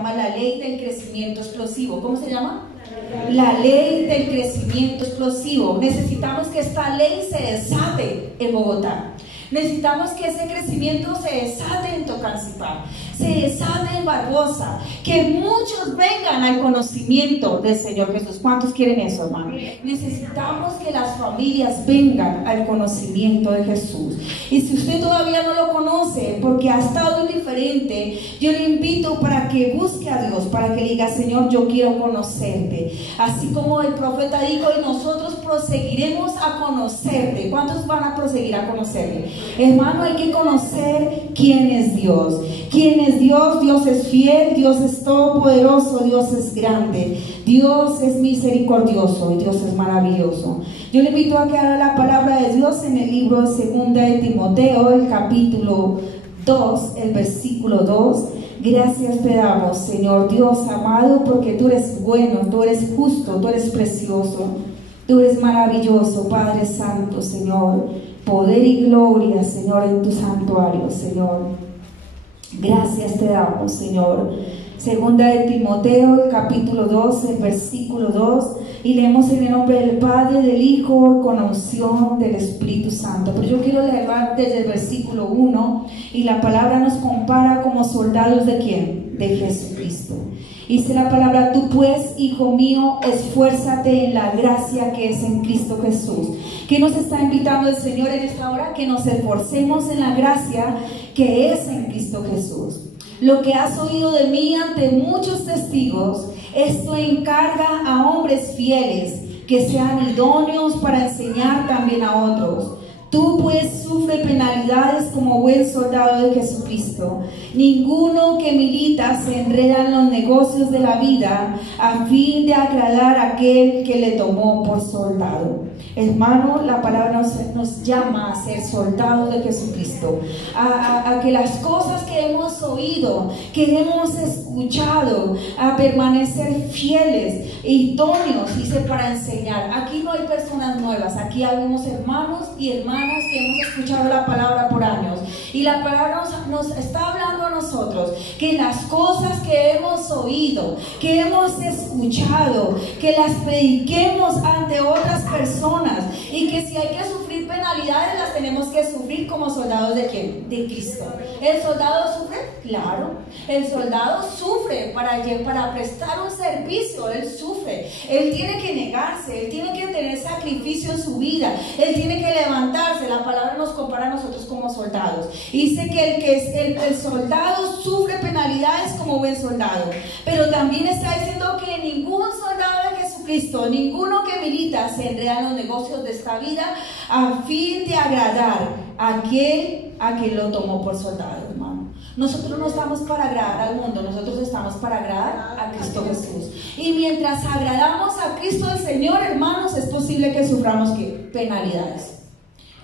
La ley del crecimiento explosivo. ¿Cómo se llama? La ley del crecimiento explosivo. Necesitamos que esta ley se desate en Bogotá. Necesitamos que ese crecimiento se desate en Tocancipá, se desate en Barbosa, que muchos vengan al conocimiento del Señor Jesús. ¿Cuántos quieren eso, hermano? Necesitamos que las familias vengan al conocimiento de Jesús. Y si usted todavía no lo conoce, porque ha estado indiferente, yo le invito para que busque a Dios, para que le diga: Señor, yo quiero conocerte. Así como el profeta dijo, y nosotros proseguiremos a conocerte. ¿Cuántos van a proseguir a conocerle? Hermano, hay que conocer quién es Dios. ¿Quién es Dios? Dios es fiel, Dios es todopoderoso, Dios es grande, Dios es misericordioso y Dios es maravilloso. Yo le invito a que haga la palabra de Dios en el libro de 2 de Timoteo, el capítulo 2, el versículo 2. Gracias te damos, Señor Dios amado, porque tú eres bueno, tú eres justo, tú eres precioso, tú eres maravilloso, Padre Santo, Señor. Poder y gloria, Señor, en tu santuario, Señor. Gracias te damos, Señor. 2 de Timoteo, el capítulo 2, el versículo 2, y leemos en el nombre del Padre, del Hijo, con unción del Espíritu Santo. Pero yo quiero leer desde el versículo 1, y la palabra nos compara como soldados ¿de quién? De Jesucristo. Dice la palabra: tú pues, hijo mío, esfuérzate en la gracia que es en Cristo Jesús. ¿Qué nos está invitando el Señor en esta hora? Que nos esforcemos en la gracia que es en Cristo Jesús. Lo que has oído de mí ante muchos testigos, esto encarga a hombres fieles, que sean idóneos para enseñar también a otros. Tú pues sufre penalidades como buen soldado de Jesucristo. Ninguno que milita se enreda en los negocios de la vida a fin de agradar a aquel que le tomó por soldado. Hermano, la palabra nos llama a ser soldados de Jesucristo, a que las cosas que hemos oído, que hemos escuchado, a permanecer fieles e idóneos, dice, para enseñar. Aquí no hay personas nuevas, aquí habemos hermanos y hermanas que hemos escuchado la palabra por años, y la palabra nos está hablando a nosotros que las cosas que hemos oído, que hemos escuchado, que las prediquemos ante otras personas, y que si hay que sufrir penalidades, las tenemos que sufrir como soldados ¿de quién? De Cristo. ¿El soldado sufre? Claro, el soldado sufre para prestar un servicio. Él sufre, él tiene que negarse, él tiene que tener sacrificio en su vida, él tiene que levantarse. La palabra nos compara a nosotros como soldados. Dice que el soldado sufre penalidades como buen soldado, pero también está diciendo que ningún soldado de Jesucristo, ninguno que milita, se enreda en los negocios de esta vida a fin de agradar a aquel a quien lo tomó por soldado, hermano. Nosotros no estamos para agradar al mundo, nosotros estamos para agradar a Cristo Jesús. Y mientras agradamos a Cristo el Señor, hermanos, es posible que suframos ¿qué? Penalidades.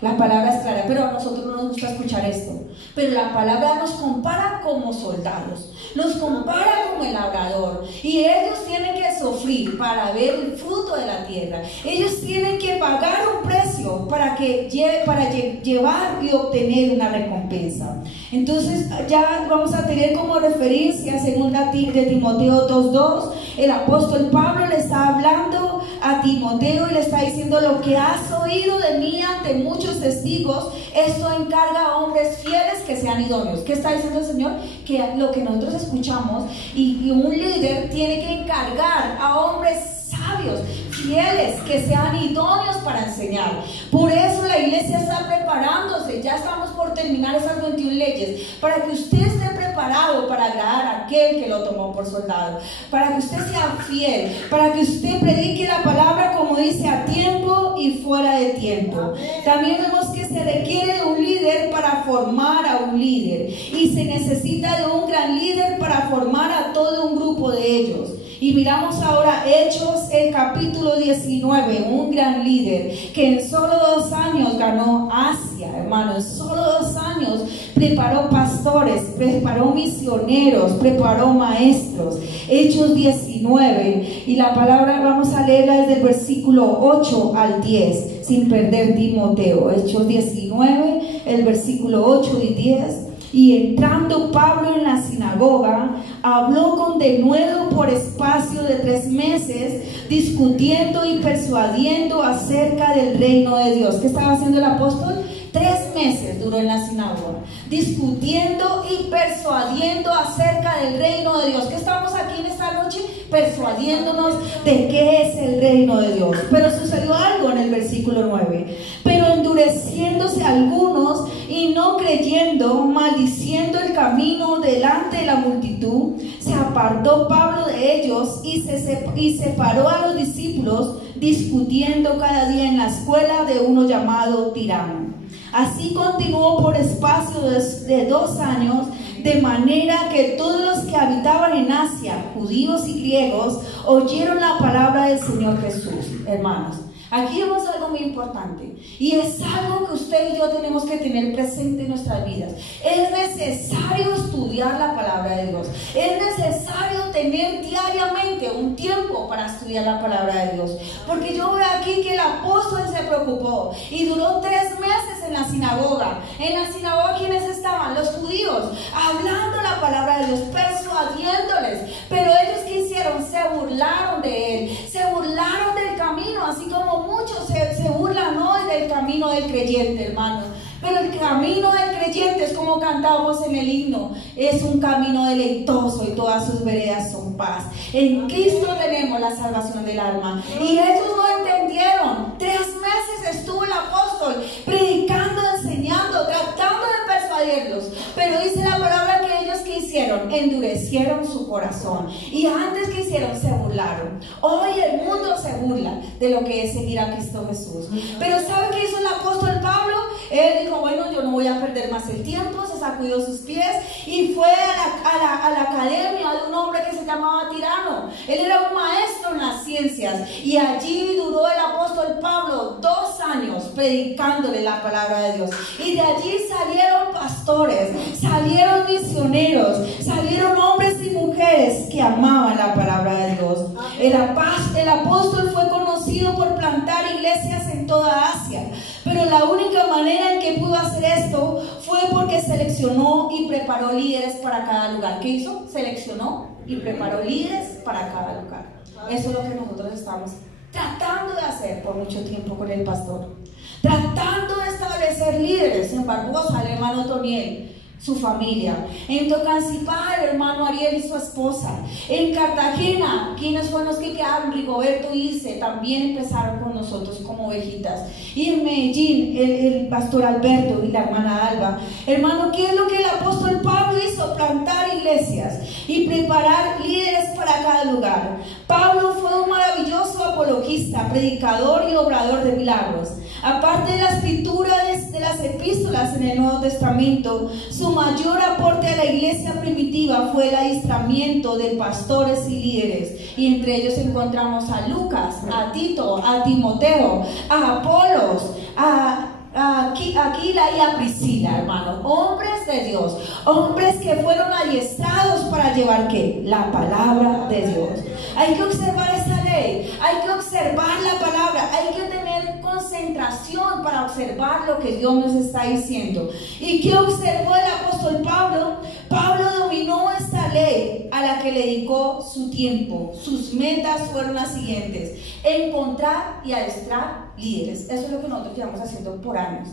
La palabra es clara, pero a nosotros no nos gusta escuchar esto. Pero la palabra nos compara como soldados, nos compara como el labrador, y ellos tienen que sufrir para ver el fruto de la tierra. Ellos tienen que pagar un precio para llevar y obtener una recompensa. Entonces ya vamos a tener como referencia 2 de Timoteo 2:2. El apóstol Pablo le está hablando a Timoteo y le está diciendo: lo que has oído de mí ante muchos testigos, esto encarga a hombres fieles que sean idóneos. ¿Qué está diciendo el Señor? Que lo que nosotros escuchamos, y un líder tiene que encargar a hombres sabios, fieles, que sean idóneos para enseñar. Por eso la iglesia está preparándose. Ya estamos por terminar esas 21 leyes, para que usted esté preparado para agradar a aquel que lo tomó por soldado, para que usted sea fiel, para que usted predique la palabra, como dice, a tiempo y fuera de tiempo. También vemos que se requiere de un líder para formar a un líder, y se necesita de un gran líder para formar a todo un grupo de ellos. Y miramos ahora Hechos, el capítulo 19, un gran líder que en solo 2 años ganó Asia, hermano. En solo 2 años preparó pastores, preparó misioneros, preparó maestros. Hechos 19, y la palabra vamos a leerla desde el versículo 8 al 10, sin perder Timoteo. Hechos 19, el versículo 8 y 10. Y entrando Pablo en la sinagoga, habló con denuedo por espacio de 3 meses, discutiendo y persuadiendo acerca del reino de Dios. ¿Qué estaba haciendo el apóstol? 3 meses duró en la sinagoga, discutiendo y persuadiendo acerca del reino de Dios. ¿Qué estamos aquí en esta noche? Persuadiéndonos de qué es el reino de Dios. Pero sucedió algo en el versículo 9. Pero endureciéndose algunos y no creyendo, maldiciendo el camino delante de la multitud, se apartó Pablo de ellos y separó a los discípulos, discutiendo cada día en la escuela de uno llamado Tirano. Así continuó por espacio de 2 años, de manera que todos los que habitaban en Asia, judíos y griegos, oyeron la palabra del Señor Jesús. Hermanos, aquí vemos algo muy importante, y es algo que usted y yo tenemos que tener presente en nuestras vidas. Es necesario estudiar la palabra de Dios. Es necesario tener diariamente un tiempo para estudiar la palabra de Dios. Porque yo veo aquí que el apóstol se preocupó y duró 3 meses en la sinagoga. En la sinagoga, ¿quiénes estaban? Los judíos, hablando la palabra de Dios, persuadiéndoles. Pero ellos, ¿qué hicieron? Se burlaron de él, se burlaron del camino, así como muchos se burlan hoy del camino del creyente, hermano. Pero el camino del creyente es como cantábamos en el himno, es un camino deleitoso y todas sus veredas son paz. En Cristo tenemos la salvación del alma. Y ellos no entendieron. 3 meses estuvo el apóstol predicando, enseñando, tratando de persuadirlos. Pero dice la palabra que ellos, ¿qué hicieron? Endurecieron su corazón. Y antes, ¿qué hicieron? Se burlaron. Hoy el mundo se burla de lo que es seguir a Cristo Jesús. Pero ¿sabe qué hizo el apóstol Pablo? Él dijo, bueno, yo no voy a perder más el tiempo. Se sacudió sus pies y fue a la academia de un hombre que se llamaba Tirano. Él era un maestro en las ciencias, y allí duró el apóstol Pablo 2 años predicándole la palabra de Dios. Y de allí salieron pastores, salieron misioneros, salieron hombres y mujeres que amaban la palabra de Dios. El apóstol fue conocido por plantar iglesias en toda Asia, pero la única manera en que pudo hacer esto fue porque seleccionó y preparó líderes para cada lugar. ¿Qué hizo? Seleccionó y preparó líderes para cada lugar. Eso es lo que nosotros estamos tratando de hacer por mucho tiempo con el pastor, tratando de establecer líderes. En Barbosa, el hermano Toniel, su familia; en Tocancipá, el hermano Ariel y su esposa; en Cartagena, quienes fueron los que quedaron, Rigoberto y Ilse, también empezaron con nosotros como ovejitas; y en Medellín, el pastor Alberto y la hermana Alba. Hermano, ¿qué es lo que el apóstol Pablo hizo? Plantar iglesias y preparar líderes para cada lugar. Pablo fue un maravilloso apologista, predicador y obrador de milagros. Aparte de la escritura de las epístolas en el Nuevo Testamento, su mayor aporte a la iglesia primitiva fue el adiestramiento de pastores y líderes. Y entre ellos encontramos a Lucas, a Tito, a Timoteo, a Apolos, a Aquila y a Priscila, hermano. Hombres de Dios, hombres que fueron adiestrados para llevar ¿qué? La palabra de Dios. Hay que observar esta ley, hay que observar la palabra, hay que tener concentración para observar lo que Dios nos está diciendo. ¿Y qué observó el apóstol Pablo? Pablo dominó esta ley a la que le dedicó su tiempo. Sus metas fueron las siguientes: encontrar y adiestrar líderes. Eso es lo que nosotros llevamos haciendo por años.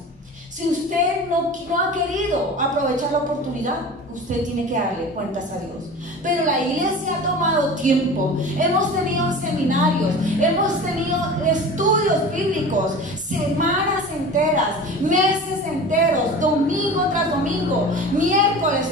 Si usted no ha querido aprovechar la oportunidad, usted tiene que darle cuentas a Dios. Pero la iglesia ha tomado tiempo. Hemos tenido seminarios, hemos tenido estudios bíblicos, semanas enteras, meses enteros, domingo tras domingo, miércoles,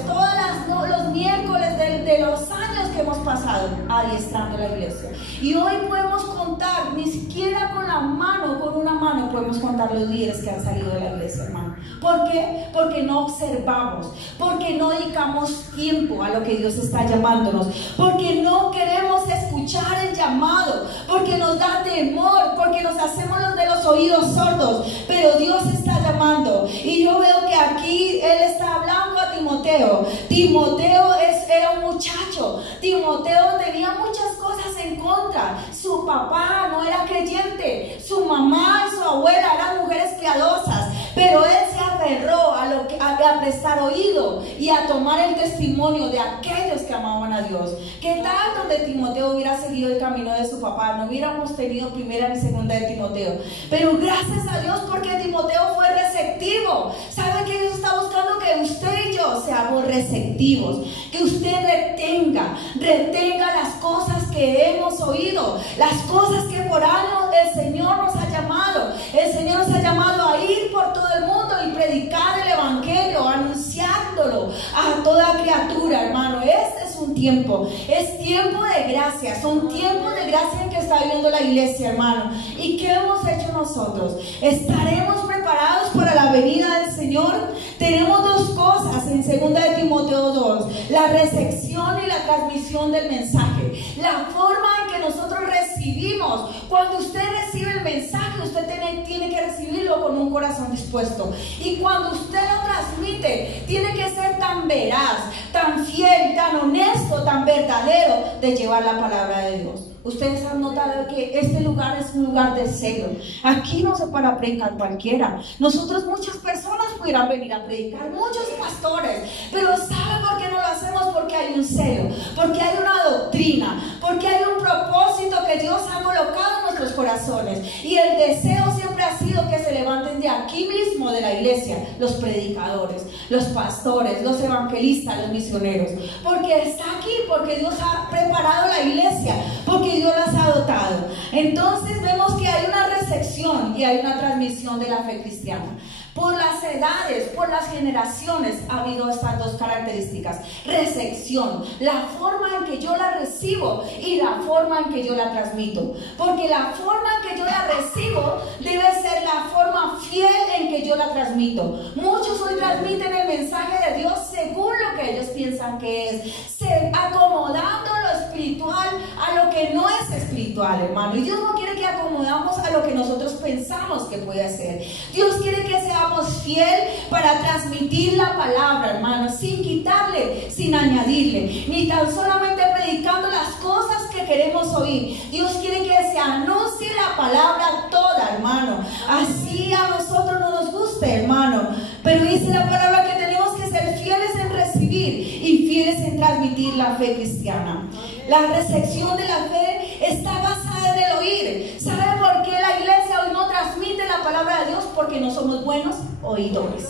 los miércoles de los años que hemos pasado adiestrando la iglesia. Y hoy podemos contar, ni siquiera con una mano podemos contar los líderes que han salido de la iglesia, hermano. ¿Por qué? Porque no observamos, porque no dedicamos tiempo a lo que Dios está llamándonos, porque no queremos escuchar el llamado, porque nos da temor, porque nos hacemos los de los oídos sordos. Pero Dios está llamando, y yo veo que aquí Él está hablando a Timoteo. Timoteo era un muchacho. Timoteo tenía muchas cosas en contra. Su papá no era creyente, su mamá y su abuela eran mujeres piadosas, pero él se aferró erró a prestar oído y a tomar el testimonio de aquellos que amaban a Dios. ¿Qué tal donde Timoteo hubiera seguido el camino de su papá? No hubiéramos tenido primera ni segunda de Timoteo. Pero gracias a Dios porque Timoteo fue receptivo. ¿Sabe que Dios está buscando? Que usted y yo seamos receptivos, que usted retenga las cosas que hemos oído, las cosas que por algo el Señor nos ha llamado. El Señor nos ha llamado a ir por todo el mundo y predicar el evangelio, anunciándolo a toda criatura, hermano. Este es un tiempo, es tiempo de gracia, son tiempos de gracia en que está viviendo la iglesia, hermano. ¿Y qué hemos hecho nosotros? ¿Estaremos preparados para la venida del Señor? Tenemos dos cosas en 2 de Timoteo 2: la recepción y la transmisión del mensaje. La forma en que nosotros recibimos. Cuando usted recibe el mensaje, usted tiene que recibirlo con un corazón dispuesto. Y cuando usted lo transmite, tiene que ser tan veraz, tan fiel, tan honesto, tan verdadero de llevar la palabra de Dios. Ustedes han notado que este lugar es un lugar de celo. Aquí no se para predicar cualquiera. Nosotros, muchas personas pudieran venir a predicar, muchos pastores, pero ¿saben por qué no lo hacemos? Porque hay un celo, porque hay una doctrina, porque hay un propósito que Dios ha colocado en nuestros corazones. Y el deseo siempre ha sido que se levanten de aquí mismo de la iglesia los predicadores, los pastores, los evangelistas, los misioneros, porque está aquí, porque Dios ha preparado la iglesia, porque Dios las ha dotado. Entonces vemos que hay una recepción y hay una transmisión de la fe cristiana. Por las edades, por las generaciones ha habido estas dos características: recepción, la forma en que yo la recibo, y la forma en que yo la transmito. Porque la forma en que yo la recibo debe ser la forma fiel en que yo la transmito. Muchos hoy transmiten el mensaje de Dios según lo que ellos piensan que es, acomodando lo espiritual a lo que no es espiritual, hermano. Y Dios no quiere que acomodamos a lo que nosotros pensamos que puede ser. Dios quiere que seamos fiel para transmitir la palabra, hermano, sin quitarle, sin añadirle, ni tan solamente predicando las cosas que queremos oír. Dios quiere que se anuncie la palabra toda, hermano, así a nosotros no nos guste, hermano, pero dice la palabra que tenemos que ser fieles en recibir y fieles en transmitir la fe cristiana. La recepción de la fe está basada en el oír. ¿Sabe por qué la iglesia hoy no transmite la palabra de Dios? Porque no somos buenos oidores.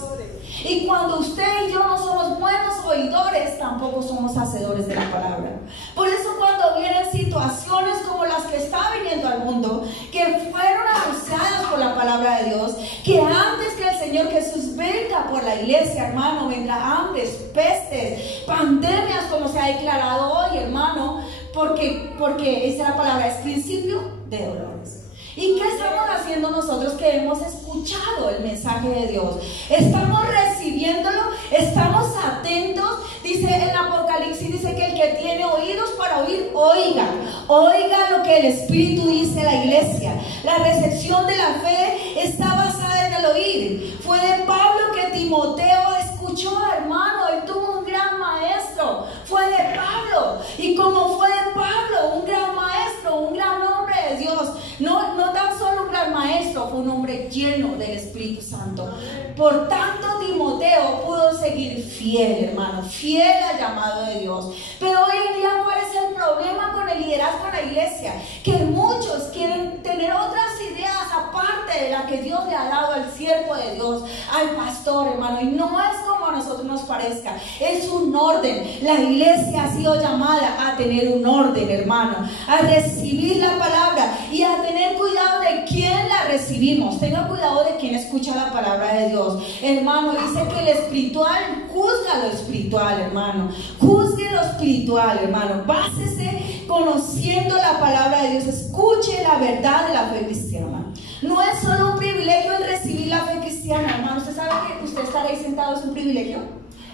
Y cuando usted y yo no somos buenos oidores, tampoco somos hacedores de la palabra. Por eso cuando vienen situaciones como las que está viniendo al mundo, que fueron anunciadas por la palabra de Dios, que antes que el Señor Jesús venga por la iglesia, hermano, vendrá hambres, pestes, pandemias, como se ha declarado hoy, hermano, porque esa es la palabra, es principio de dolores. ¿Y qué estamos haciendo nosotros que hemos escuchado el mensaje de Dios? ¿Estamos recibiéndolo? ¿Estamos atentos? Dice en Apocalipsis, dice que el que tiene oídos para oír, oiga. Oiga lo que el Espíritu dice a la iglesia. La recepción de la fe está basada en el oír. Fue de Pablo que Timoteo escuchó, hermano. Él tuvo un gran maestro. Fue de Pablo. Y como fue de Pablo, un gran maestro, un gran hombre de Dios. No tan solo un gran maestro, fue un hombre lleno del Espíritu Santo. Por tanto, Timoteo pudo seguir fiel, hermano, fiel al llamado de Dios. Pero hoy en día, ¿cuál es el problema con el liderazgo en la iglesia? Que muchos quieren tener otras ideas aparte de la que Dios le ha dado al siervo de Dios, al pastor, hermano. Y no es como a nosotros nos parezca, es un orden. La iglesia ha sido llamada a tener un orden, hermano, a recibir la palabra y a tener cuidado de quién la recibimos. Tenga cuidado de quién escucha la palabra de Dios, hermano. Dice que el espiritual juzga lo espiritual, hermano. Juzgue lo espiritual, hermano. Básese conociendo la palabra de Dios. Escuche la verdad de la fe cristiana. No es solo un privilegio el recibir la fe cristiana, hermano. ¿Usted sabe que usted estar ahí sentado es un privilegio?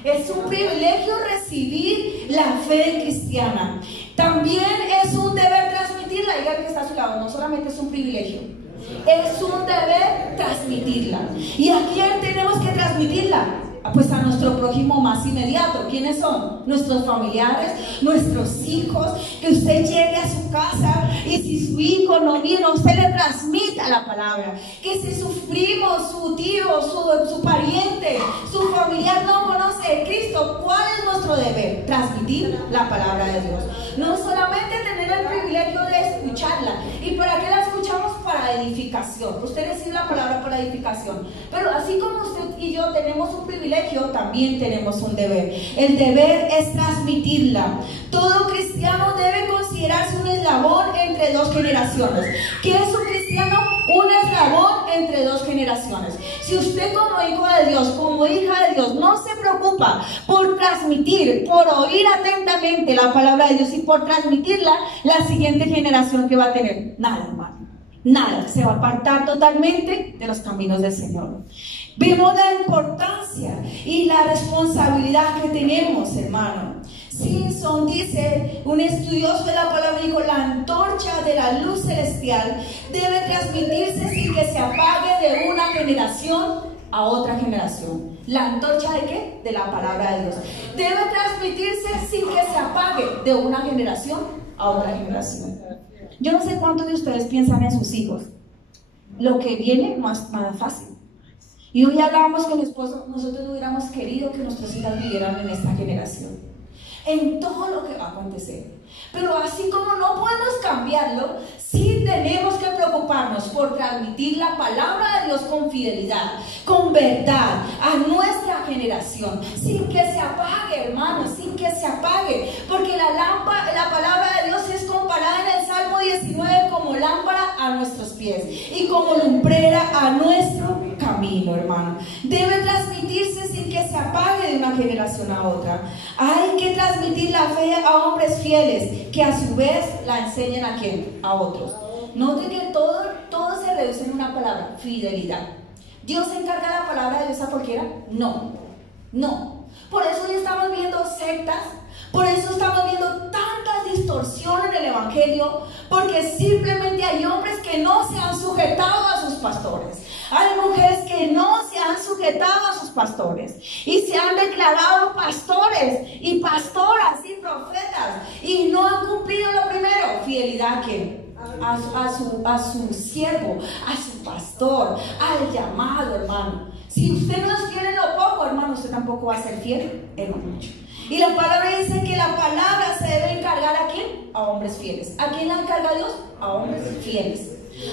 Es un privilegio recibir la fe cristiana. También es un deber transmitirla. Diga que está a su lado, no solamente es un privilegio, es un deber transmitirla. ¿Y a quién tenemos que transmitirla? Pues a nuestro prójimo más inmediato. ¿Quiénes son? Nuestros familiares, nuestros hijos. Que usted llegue a su casa y si su hijo no viene, usted le transmita la palabra. Que si su primo, su tío, su pariente, su familiar no conoce a Cristo, ¿cuál es nuestro deber? Transmitir la palabra de Dios. No solamente tener el privilegio de escucharla. ¿Y para qué la escuchamos? Para edificación. Usted recibe la palabra para edificación. Pero así como usted y yo tenemos un privilegio, también tenemos un deber. El deber es transmitirla. Todo cristiano debe considerarse un eslabón entre dos generaciones. ¿Qué es un cristiano? Un eslabón entre dos generaciones. Si usted como hijo de Dios, como hija de Dios, no se preocupa por transmitir, por oír atentamente la palabra de Dios y por transmitirla, la siguiente generación que va a tener, nada, hermano. Nada, se va a apartar totalmente de los caminos del Señor. Vemos la importancia y la responsabilidad que tenemos, hermano. Simpson dice, un estudioso de la palabra dijo, la antorcha de la luz celestial debe transmitirse sin que se apague de una generación a otra generación. ¿La antorcha de qué? De la palabra de Dios. Debe transmitirse sin que se apague de una generación a otra generación. Yo no sé cuántos de ustedes piensan en sus hijos. Lo que viene no es nada fácil. Y hoy hablábamos con mi esposo, nosotros hubiéramos querido que nuestros hijos vivieran en esta generación, en todo lo que va a acontecer. Pero así como no podemos cambiarlo, sí tenemos que preocuparnos por transmitir la palabra de Dios con fidelidad, con verdad a nuestra generación, sin que se apague, hermanos, sin que se apague, porque la palabra de Dios es comparada en el Salmo 19 como lámpara a nuestros pies y como lumbrera a nuestro camino, hermano. Debe transmitirse sin que se apague de una generación a otra. Hay que transmitir la fe a hombres fieles que a su vez la enseñen a ¿quién? A otros. Noten que todo se reduce en una palabra: fidelidad. ¿Dios se encarga de la palabra de Dios a cualquiera? No, no. Por eso hoy estamos viendo sectas, por eso estamos viendo tantas distorsiones en el evangelio, porque simplemente hay hombres que no se han sujetado a sus pastores. Hay mujeres que no se han sujetado a sus pastores y se han declarado pastores y pastoras y profetas y no han cumplido lo primero: fidelidad a su siervo, a su pastor, al llamado, hermano. Si usted no es fiel en lo poco, hermano, usted tampoco va a ser fiel en lo mucho. Y la palabra dice que la palabra se debe encargar ¿a quién? A hombres fieles. ¿A quién la encarga Dios? A hombres fieles,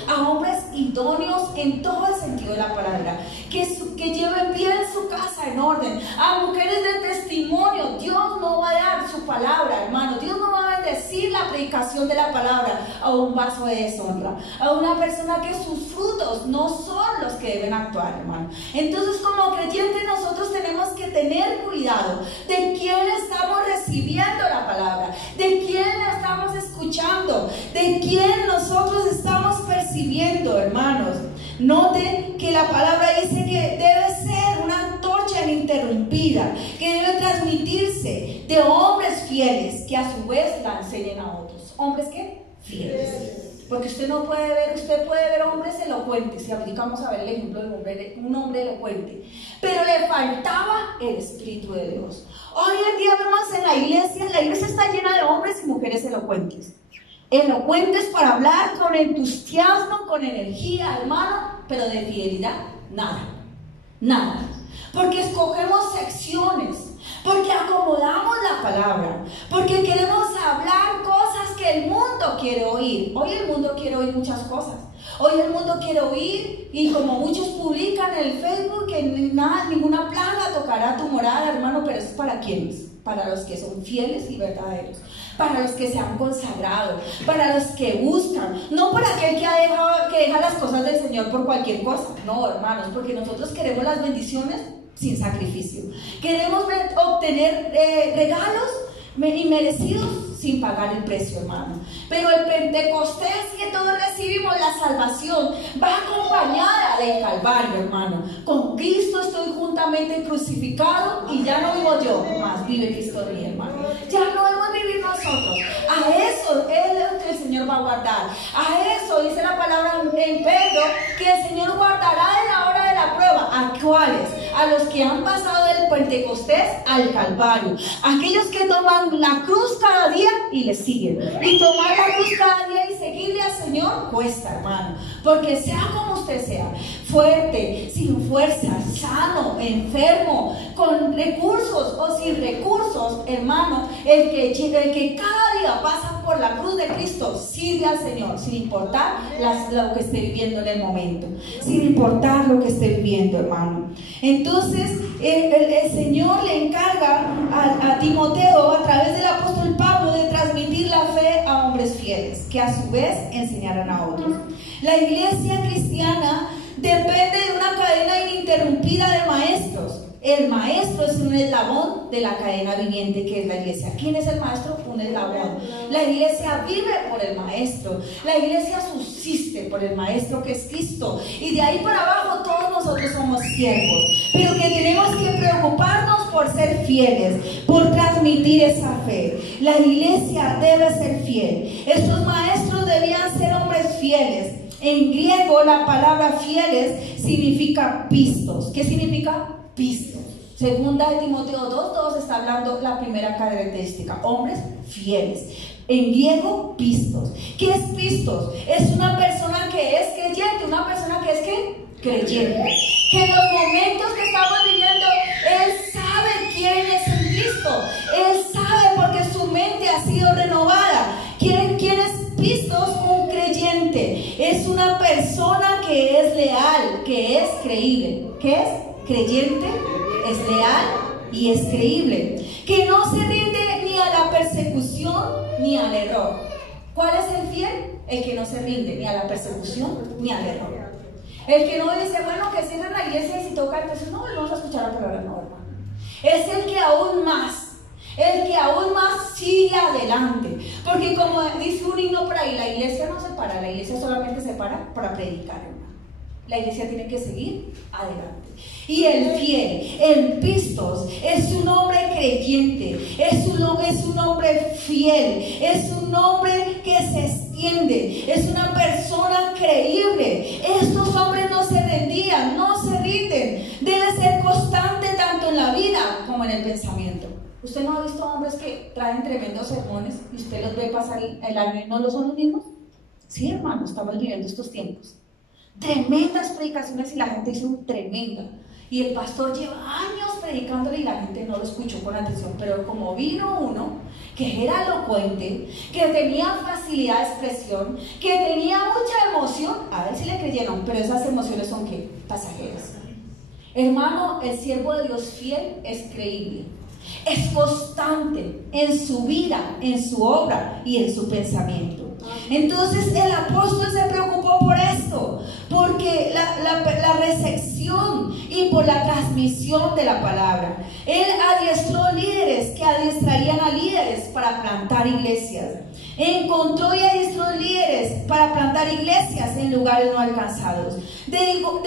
a hombres idóneos en todo el sentido de la palabra, que lleven bien su casa en orden, a mujeres de testimonio. Dios no va a dar su palabra, hermano. Dios no va a bendecir la predicación de la palabra a un vaso de deshonra, a una persona que sus frutos no son los que deben actuar, hermano. Entonces, como creyentes, nosotros tenemos que tener cuidado de quién estamos recibiendo la palabra, de quién la estamos escuchando, de quién nosotros estamos percibiendo, hermanos. Noten que la palabra dice que debe ser una antorcha ininterrumpida, que debe transmitirse de hombres fieles que a su vez la enseñen a otros. ¿Hombres qué? Fieles. Porque usted puede ver hombres elocuentes, si aplicamos a ver el ejemplo de un hombre elocuente, pero le faltaba el Espíritu de Dios. Hoy en día vemos en la iglesia está llena de hombres y mujeres elocuentes para hablar con entusiasmo, con energía, hermano, pero de fidelidad, nada. Porque escogemos secciones, porque acomodamos la palabra, porque queremos hablar cosas que el mundo quiere oír. Hoy el mundo quiere oír muchas cosas. Hoy el mundo quiere oír, y como muchos publican en el Facebook, que ninguna plaga tocará tu morada, hermano, pero es para quienes, para los que son fieles y verdaderos, para los que se han consagrado, para los que buscan, no para aquel que deja las cosas del Señor por cualquier cosa. No, hermanos, porque nosotros queremos las bendiciones sin sacrificio, queremos obtener regalos inmerecidos sin pagar el precio, hermano. Pero el Pentecostés, que todos recibimos la salvación, va acompañada del Calvario, hermano. Con Cristo estoy juntamente crucificado y ya no vivo yo, más vive Cristo en mí, hermano. Ya no debemos vivir nosotros. A eso es lo que el Señor va a guardar. A eso dice la palabra en Pedro, que el Señor guardará en la hora de la prueba. ¿A cuáles? a los que han pasado del Pentecostés al Calvario, aquellos que toman la cruz cada día y le siguen. Y tomar la cruz cada día y seguirle al Señor cuesta, hermano, porque sea como usted sea, fuerte, sin fuerza, sano, enfermo, con recursos o sin recursos, hermano, el que cada día pasa por la cruz de Cristo sirve al Señor, sin importar lo que esté viviendo en el momento, sin importar lo que esté viviendo, hermano. Entonces el Señor le encarga a Timoteo, a través del apóstol Pablo, de transmitir la fe a hombres fieles, que a su vez enseñarán a otros. La iglesia cristiana depende de una cadena ininterrumpida de maestros. El maestro es un eslabón de la cadena viviente que es la iglesia. ¿Quién es el maestro? Un eslabón. La iglesia vive por el maestro. La iglesia subsiste por el maestro, que es Cristo. Y de ahí para abajo todos nosotros somos siervos. Pero que tenemos que preocuparnos por ser fieles, por transmitir esa fe. La iglesia debe ser fiel. Estos maestros debían ser hombres fieles. En griego la palabra fieles significa pistos. ¿Qué significa? Pistos. Segunda de Timoteo 2:2 está hablando la primera característica, hombres fieles. En griego, pistos. ¿Qué es pistos? Es una persona que es creyente, una persona que es creyente. Que en los momentos que estamos viviendo, él sabe quién es el Cristo. Él sabe porque su mente ha sido renovada. ¿Quién es pistos? Un creyente. Es una persona que es leal, que es creíble. ¿Qué es? Creyente, es leal y es creíble, que no se rinde ni a la persecución ni al error. ¿Cuál es el fiel? El que no se rinde ni a la persecución ni al error. El que no dice, bueno, que cierren la iglesia y si toca entonces no vamos a escuchar la palabra, no, hermano. Es el que aún más sigue adelante, porque como dice un himno por ahí, la iglesia no se para, la iglesia solamente se para predicar, hermano. La iglesia tiene que seguir adelante. Y el fiel, el pistos, es un hombre creyente, es un hombre fiel, es un hombre que se extiende, es una persona creíble. Estos hombres no se rendían, no se rinden. Debe ser constante tanto en la vida como en el pensamiento. ¿Usted no ha visto hombres que traen tremendos sermones y usted los ve pasar el año y no lo son los mismos? Sí, hermano, estamos viviendo estos tiempos. Tremendas predicaciones y la gente hizo tremenda. Y el pastor lleva años predicándole y la gente no lo escuchó con atención. Pero como vino uno que era elocuente, que tenía facilidad de expresión, que tenía mucha emoción, a ver si le creyeron. Pero esas emociones son ¿qué? Pasajeras. Hermano, el siervo de Dios fiel es creíble, es constante en su vida, en su obra y en su pensamiento. Entonces el apóstol se preocupó por esto, porque la recepción y por la transmisión de la palabra. Él adiestró líderes que adiestrarían a líderes para plantar iglesias. Encontró y adiestró líderes para plantar iglesias en lugares no alcanzados. Dedicó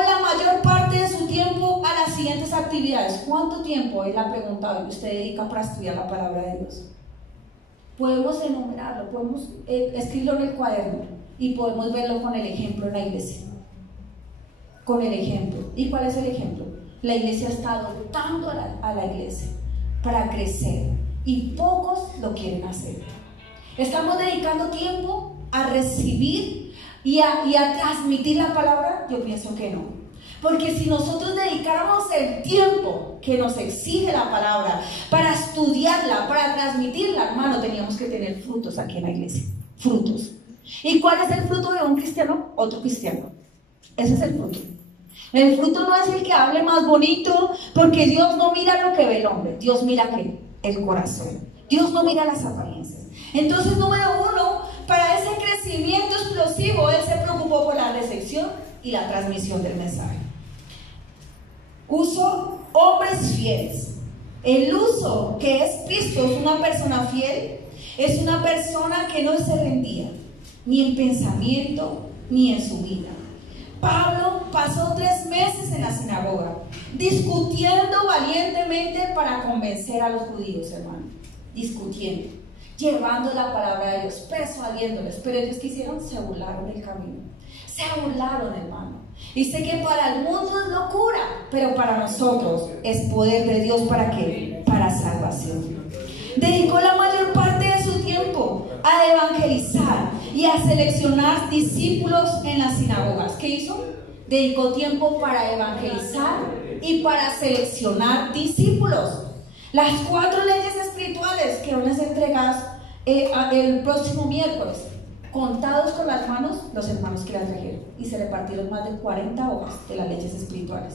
la mayor parte de su tiempo a las siguientes actividades. ¿Cuánto tiempo? Él ha preguntado, ¿usted dedica para estudiar la palabra de Dios? Podemos enumerarlo, podemos escribirlo en el cuaderno y podemos verlo con el ejemplo en la iglesia. Con el ejemplo. ¿Y cuál es el ejemplo? La iglesia está adoptando a la iglesia para crecer y pocos lo quieren hacer. ¿Estamos dedicando tiempo a recibir y a transmitir la palabra? Yo pienso que no. Porque si nosotros dedicáramos el tiempo que nos exige la palabra para estudiarla, para transmitirla, hermano, teníamos que tener frutos aquí en la iglesia. Frutos. ¿Y cuál es el fruto de un cristiano? Otro cristiano. Ese es el fruto. El fruto no es el que hable más bonito, porque Dios no mira lo que ve el hombre. Dios mira ¿qué? El corazón. Dios no mira las apariencias. Entonces, número uno, para ese crecimiento explosivo, Él se preocupó por la recepción y la transmisión del mensaje. Uso, hombres fieles. El uso, que es Cristo, es una persona fiel, es una persona que no se rendía, ni en pensamiento, ni en su vida. Pablo pasó 3 meses en la sinagoga, discutiendo valientemente para convencer a los judíos, hermano. Discutiendo. llevando la palabra de Dios, persuadiéndoles, pero ellos ¿qué hicieron? Se burlaron del camino, se burlaron, hermano. Y sé que para el mundo es locura, pero para nosotros es poder de Dios. ¿Para qué? Para salvación. Dedicó la mayor parte de su tiempo a evangelizar y a seleccionar discípulos en las sinagogas. ¿Qué hizo? Dedicó tiempo para evangelizar y para seleccionar discípulos. Las 4 leyes espirituales que van a ser entregadas el próximo miércoles, contados con las manos los hermanos que las trajeron, y se repartieron más de 40 hojas de las leyes espirituales.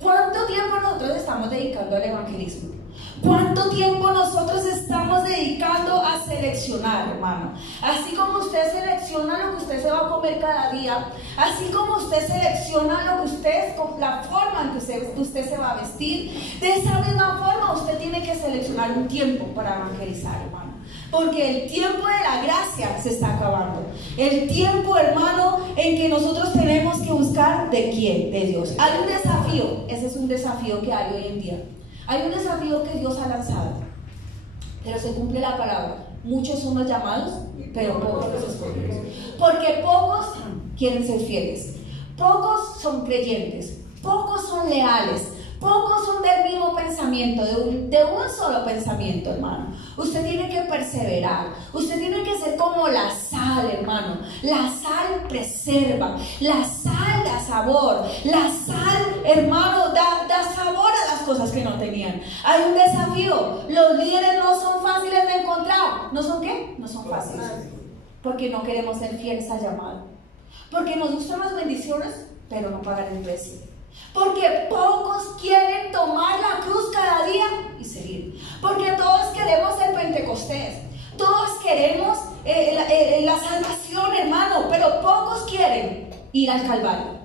¿Cuánto tiempo nosotros estamos dedicando al evangelismo? ¿Cuánto tiempo nosotros estamos dedicando a seleccionar, hermano? Así como usted selecciona lo que usted se va a comer cada día, así como usted selecciona lo que usted, la forma en que usted se va a vestir, de esa misma forma usted tiene que seleccionar un tiempo para evangelizar, hermano. Porque el tiempo de la gracia se está acabando. El tiempo, hermano, en que nosotros tenemos que buscar ¿de quién? De Dios. Hay un desafío, ese es un desafío que hay hoy en día. Hay un desafío que Dios ha lanzado, pero se cumple la palabra. Muchos son los llamados, pero pocos los escogidos. Porque pocos quieren ser fieles, pocos son creyentes, pocos son leales, pocos son del mismo pensamiento, de un solo pensamiento, hermano. Usted tiene que perseverar, usted tiene que ser como la sal, hermano. La sal preserva, la sal da sabor, la sal, hermano, da sabor a las cosas que no tenían. Hay un desafío, los líderes no son fáciles de encontrar. ¿No son qué? No son fáciles, porque no queremos ser fieles al llamado, porque nos gustan las bendiciones, pero no pagar el precio. Porque pocos quieren tomar la cruz cada día y seguir. Porque todos queremos el Pentecostés, todos queremos la salvación, hermano, pero pocos quieren ir al Calvario.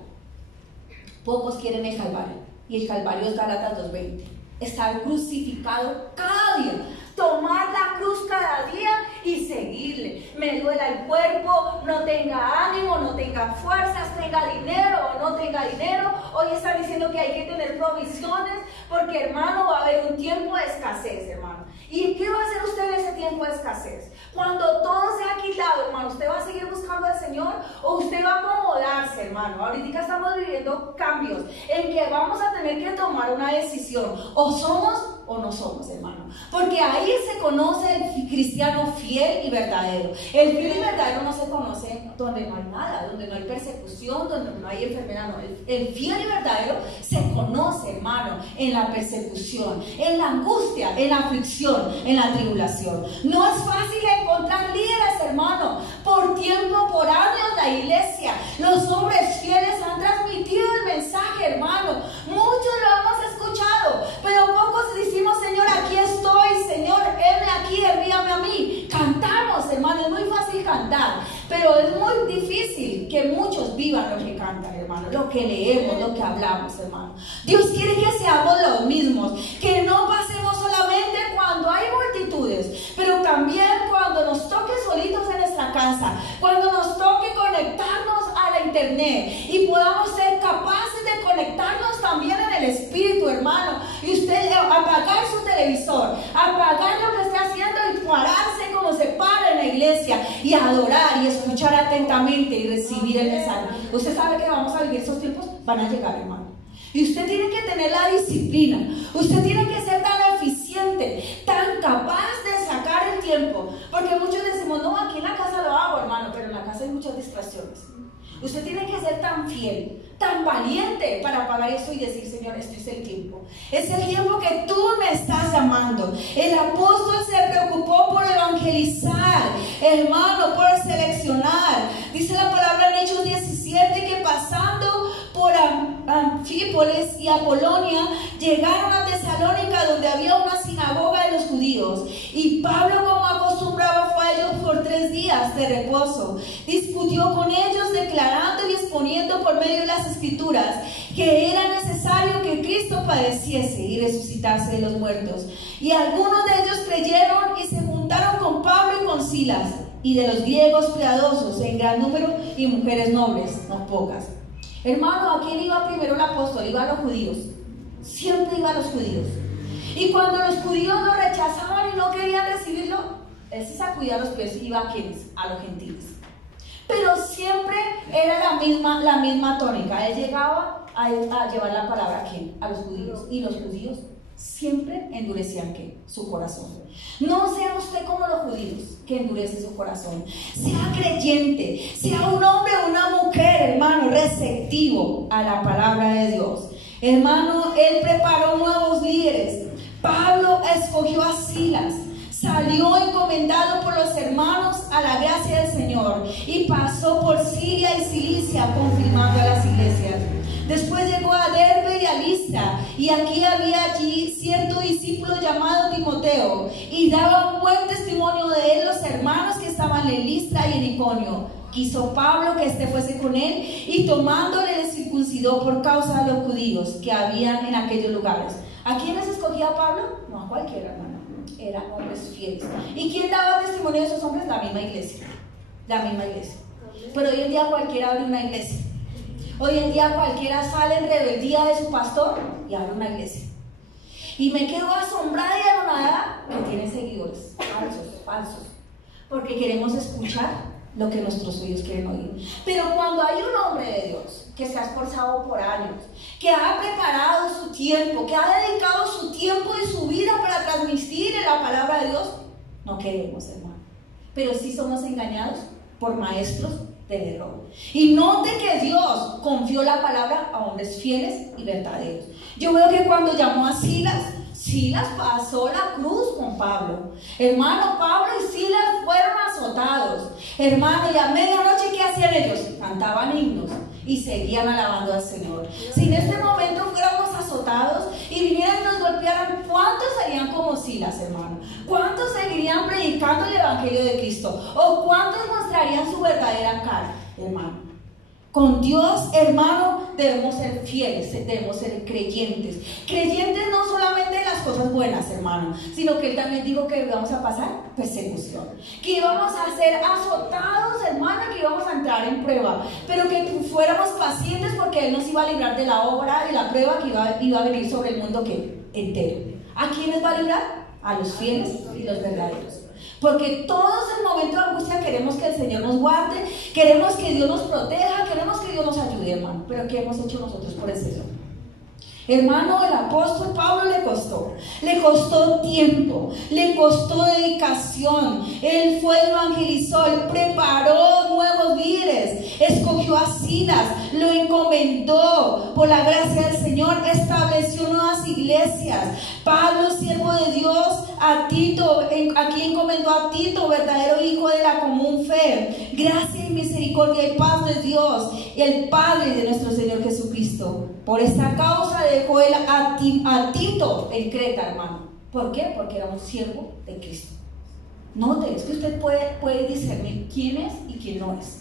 Pocos quieren el Calvario. Y el Calvario es Gálatas 2:20. Estar crucificado cada día, tomar la cruz cada día y seguirle. Me duela el cuerpo, no tenga ánimo, no tenga fuerzas, tenga dinero o no tenga dinero. Hoy están diciendo que hay que tener provisiones porque, hermano, va a haber un tiempo de escasez, hermano. ¿Y qué va a hacer usted en ese tiempo de escasez? Cuando todo se ha quitado, hermano, ¿usted va a seguir buscando al Señor o usted va a acomodarse, hermano? Ahorita estamos viviendo cambios en que vamos a tener que tomar una decisión. O somos o no somos, hermano. Porque ahí se conoce el cristiano fiel y verdadero. El fiel y verdadero no se conoce donde no hay nada, donde no hay persecución, donde no hay enfermedad. No. El fiel y verdadero se conoce, hermano, en la persecución, en la angustia, en la aflicción, en la tribulación. No es fácil encontrar líderes, hermano. Por tiempo, por años, la iglesia, los hombres fieles han transmitido el mensaje, hermano. Muchos lo hemos escuchado, pero pocos decimos: Señor, aquí estoy, Señor, heme aquí, envíame a mí. Cantamos, hermano, es muy fácil cantar, pero es muy difícil que muchos vivan lo que cantan, hermano, lo que leemos, lo que hablamos, hermano. Dios quiere que seamos los mismos, que no pasemos solamente cuando hay multitudes, pero también cuando nos toque solitos en nuestra casa, cuando nos toque conectarnos a la internet y podamos ser capaces de conectarnos también en el Espíritu, hermano, y usted apagar su televisor, apagar lo que esté haciendo y pararse como se para en la iglesia y adorar y escuchar atentamente y recibir el mensaje. Usted sabe que vamos a vivir esos tiempos, van a llegar, hermano. Y usted tiene que tener la disciplina, usted tiene que ser tan eficiente, tan capaz de sacar el tiempo, porque muchos decimos: no, aquí en la casa lo hago, hermano, pero en la casa hay muchas distracciones. Usted tiene que ser tan fiel, tan valiente para pagar eso y decir: Señor, este es el tiempo. Es el tiempo que tú me estás llamando. El apóstol se preocupó por evangelizar, hermano, por seleccionar. Dice la palabra en Hechos 17 que pasando por Anfípolis y Apolonia llegaron a Tesalónica, donde había una sinagoga de los judíos. Y Pablo, como acostumbraba, fue a ellos por 3 días de reposo. Discutió con ellos, declarando y exponiendo por medio de las escrituras que era necesario que Cristo padeciese y resucitase de los muertos. Y algunos de ellos creyeron y se juntaron con Pablo y con Silas, y de los griegos piadosos en gran número, y mujeres nobles, no pocas. Hermano, ¿a quién iba primero el apóstol? Iba a los judíos. Siempre iba a los judíos. Y cuando los judíos lo rechazaban y no querían recibirlo, Él se sacudía los pies y iba a quienes, a los gentiles. Pero siempre era la misma tónica. Él llegaba a llevar la palabra ¿a quién? A los judíos. Y los judíos siempre endurecían ¿qué? Su corazón. No sea usted como los judíos que endurece su corazón. Sea creyente, sea un hombre o una mujer, hermano, receptivo a la palabra de Dios. Hermano, él preparó nuevos líderes. Pablo escogió a Silas. Salió encomendado por los hermanos a la gracia del Señor y pasó por Siria y Cilicia confirmando a las iglesias. Después llegó a Derbe y a Listra, y había allí cierto discípulo llamado Timoteo, y daba un buen testimonio de él los hermanos que estaban en Listra y en Iconio. Quiso Pablo que éste fuese con él, y tomándole le circuncidó por causa de los judíos que habían en aquellos lugares. ¿A quiénes escogía Pablo? No a cualquiera, hermano. Eran hombres fieles. ¿Y quién daba testimonio de esos hombres? La misma iglesia. La misma iglesia. Pero hoy en día cualquiera abre una iglesia. Hoy en día cualquiera sale en rebeldía de su pastor y abre una iglesia. Y me quedo asombrada y anonadada que tiene seguidores falsos. Porque queremos escuchar lo que nuestros oídos quieren oír. Pero cuando hay un hombre de Dios que se ha esforzado por años, que ha preparado su tiempo, que ha dedicado su tiempo y su vida para transmitir la palabra de Dios, no queremos, hermano. Pero sí somos engañados por maestros del error. Y note que Dios confió la palabra a hombres fieles y verdaderos. Yo veo que cuando llamó a Silas pasó la cruz con Pablo. Hermano, Pablo y Silas fueron azotados. Hermano, y a medianoche, ¿qué hacían ellos? Cantaban himnos y seguían alabando al Señor. Si en este momento fuéramos azotados y vinieran y nos golpearan, ¿cuántos serían como Silas, hermano? ¿Cuántos seguirían predicando el Evangelio de Cristo? ¿O cuántos mostrarían su verdadera cara, hermano? Con Dios, hermano, debemos ser fieles, debemos ser creyentes. Creyentes no solamente en las cosas buenas, hermano, sino que Él también dijo que íbamos a pasar persecución, que íbamos a ser azotados, hermano, que íbamos a entrar en prueba, pero que fuéramos pacientes porque Él nos iba a librar de la obra, de la prueba que iba a venir sobre el mundo entero. ¿A quiénes va a librar? A los fieles y los verdaderos. Porque todos en el momento de angustia queremos que el Señor nos guarde, queremos que Dios nos proteja, queremos que Dios nos ayude, hermano. Pero ¿qué hemos hecho nosotros por el Señor? Hermano, el apóstol Pablo le costó tiempo, le costó dedicación. Él fue, evangelizó, él preparó nuevos líderes, escogió a Silas, lo encomendó por la gracia del Señor, estableció nuevas iglesias. Pablo, siervo de Dios, a Tito, aquí encomendó a Tito, verdadero hijo de la común fe. Gracia y misericordia y paz de Dios y el Padre de nuestro Señor Jesucristo. Por esta causa dejó él a Tito en Creta, hermano. ¿Por qué? Porque era un siervo de Cristo. Note, es que usted puede discernir quién es y quién no es.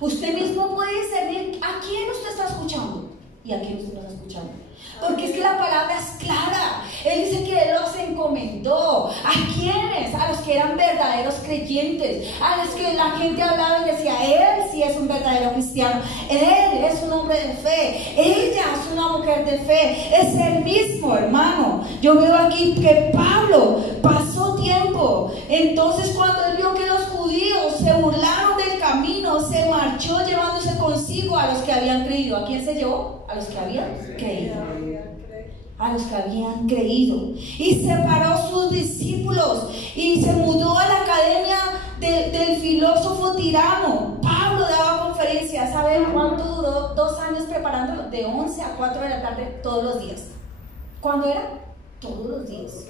Usted mismo puede discernir a quién usted está escuchando y a quién usted no está escuchando. Porque es que la palabra es clara. Él dice que Él los encomendó. ¿A quiénes? A los que eran verdaderos creyentes, a los que la gente hablaba y decía: él sí es un verdadero cristiano, él es un hombre de fe, ella es una mujer de fe. Es el mismo, hermano. Yo veo aquí que Pablo pasó tiempo. Entonces, cuando él vio que los judíos se burlaron del camino, se marchó llevándose consigo a los que habían creído. ¿A quién se llevó? A los que habían creído. A los que habían creído. Y separó sus discípulos y se mudó a la academia del filósofo Tirano. Pablo daba conferencias. ¿Saben cuánto duró? 2 años preparándolo, de 11 a 4 de la tarde todos los días. ¿Cuándo era? Todos los días.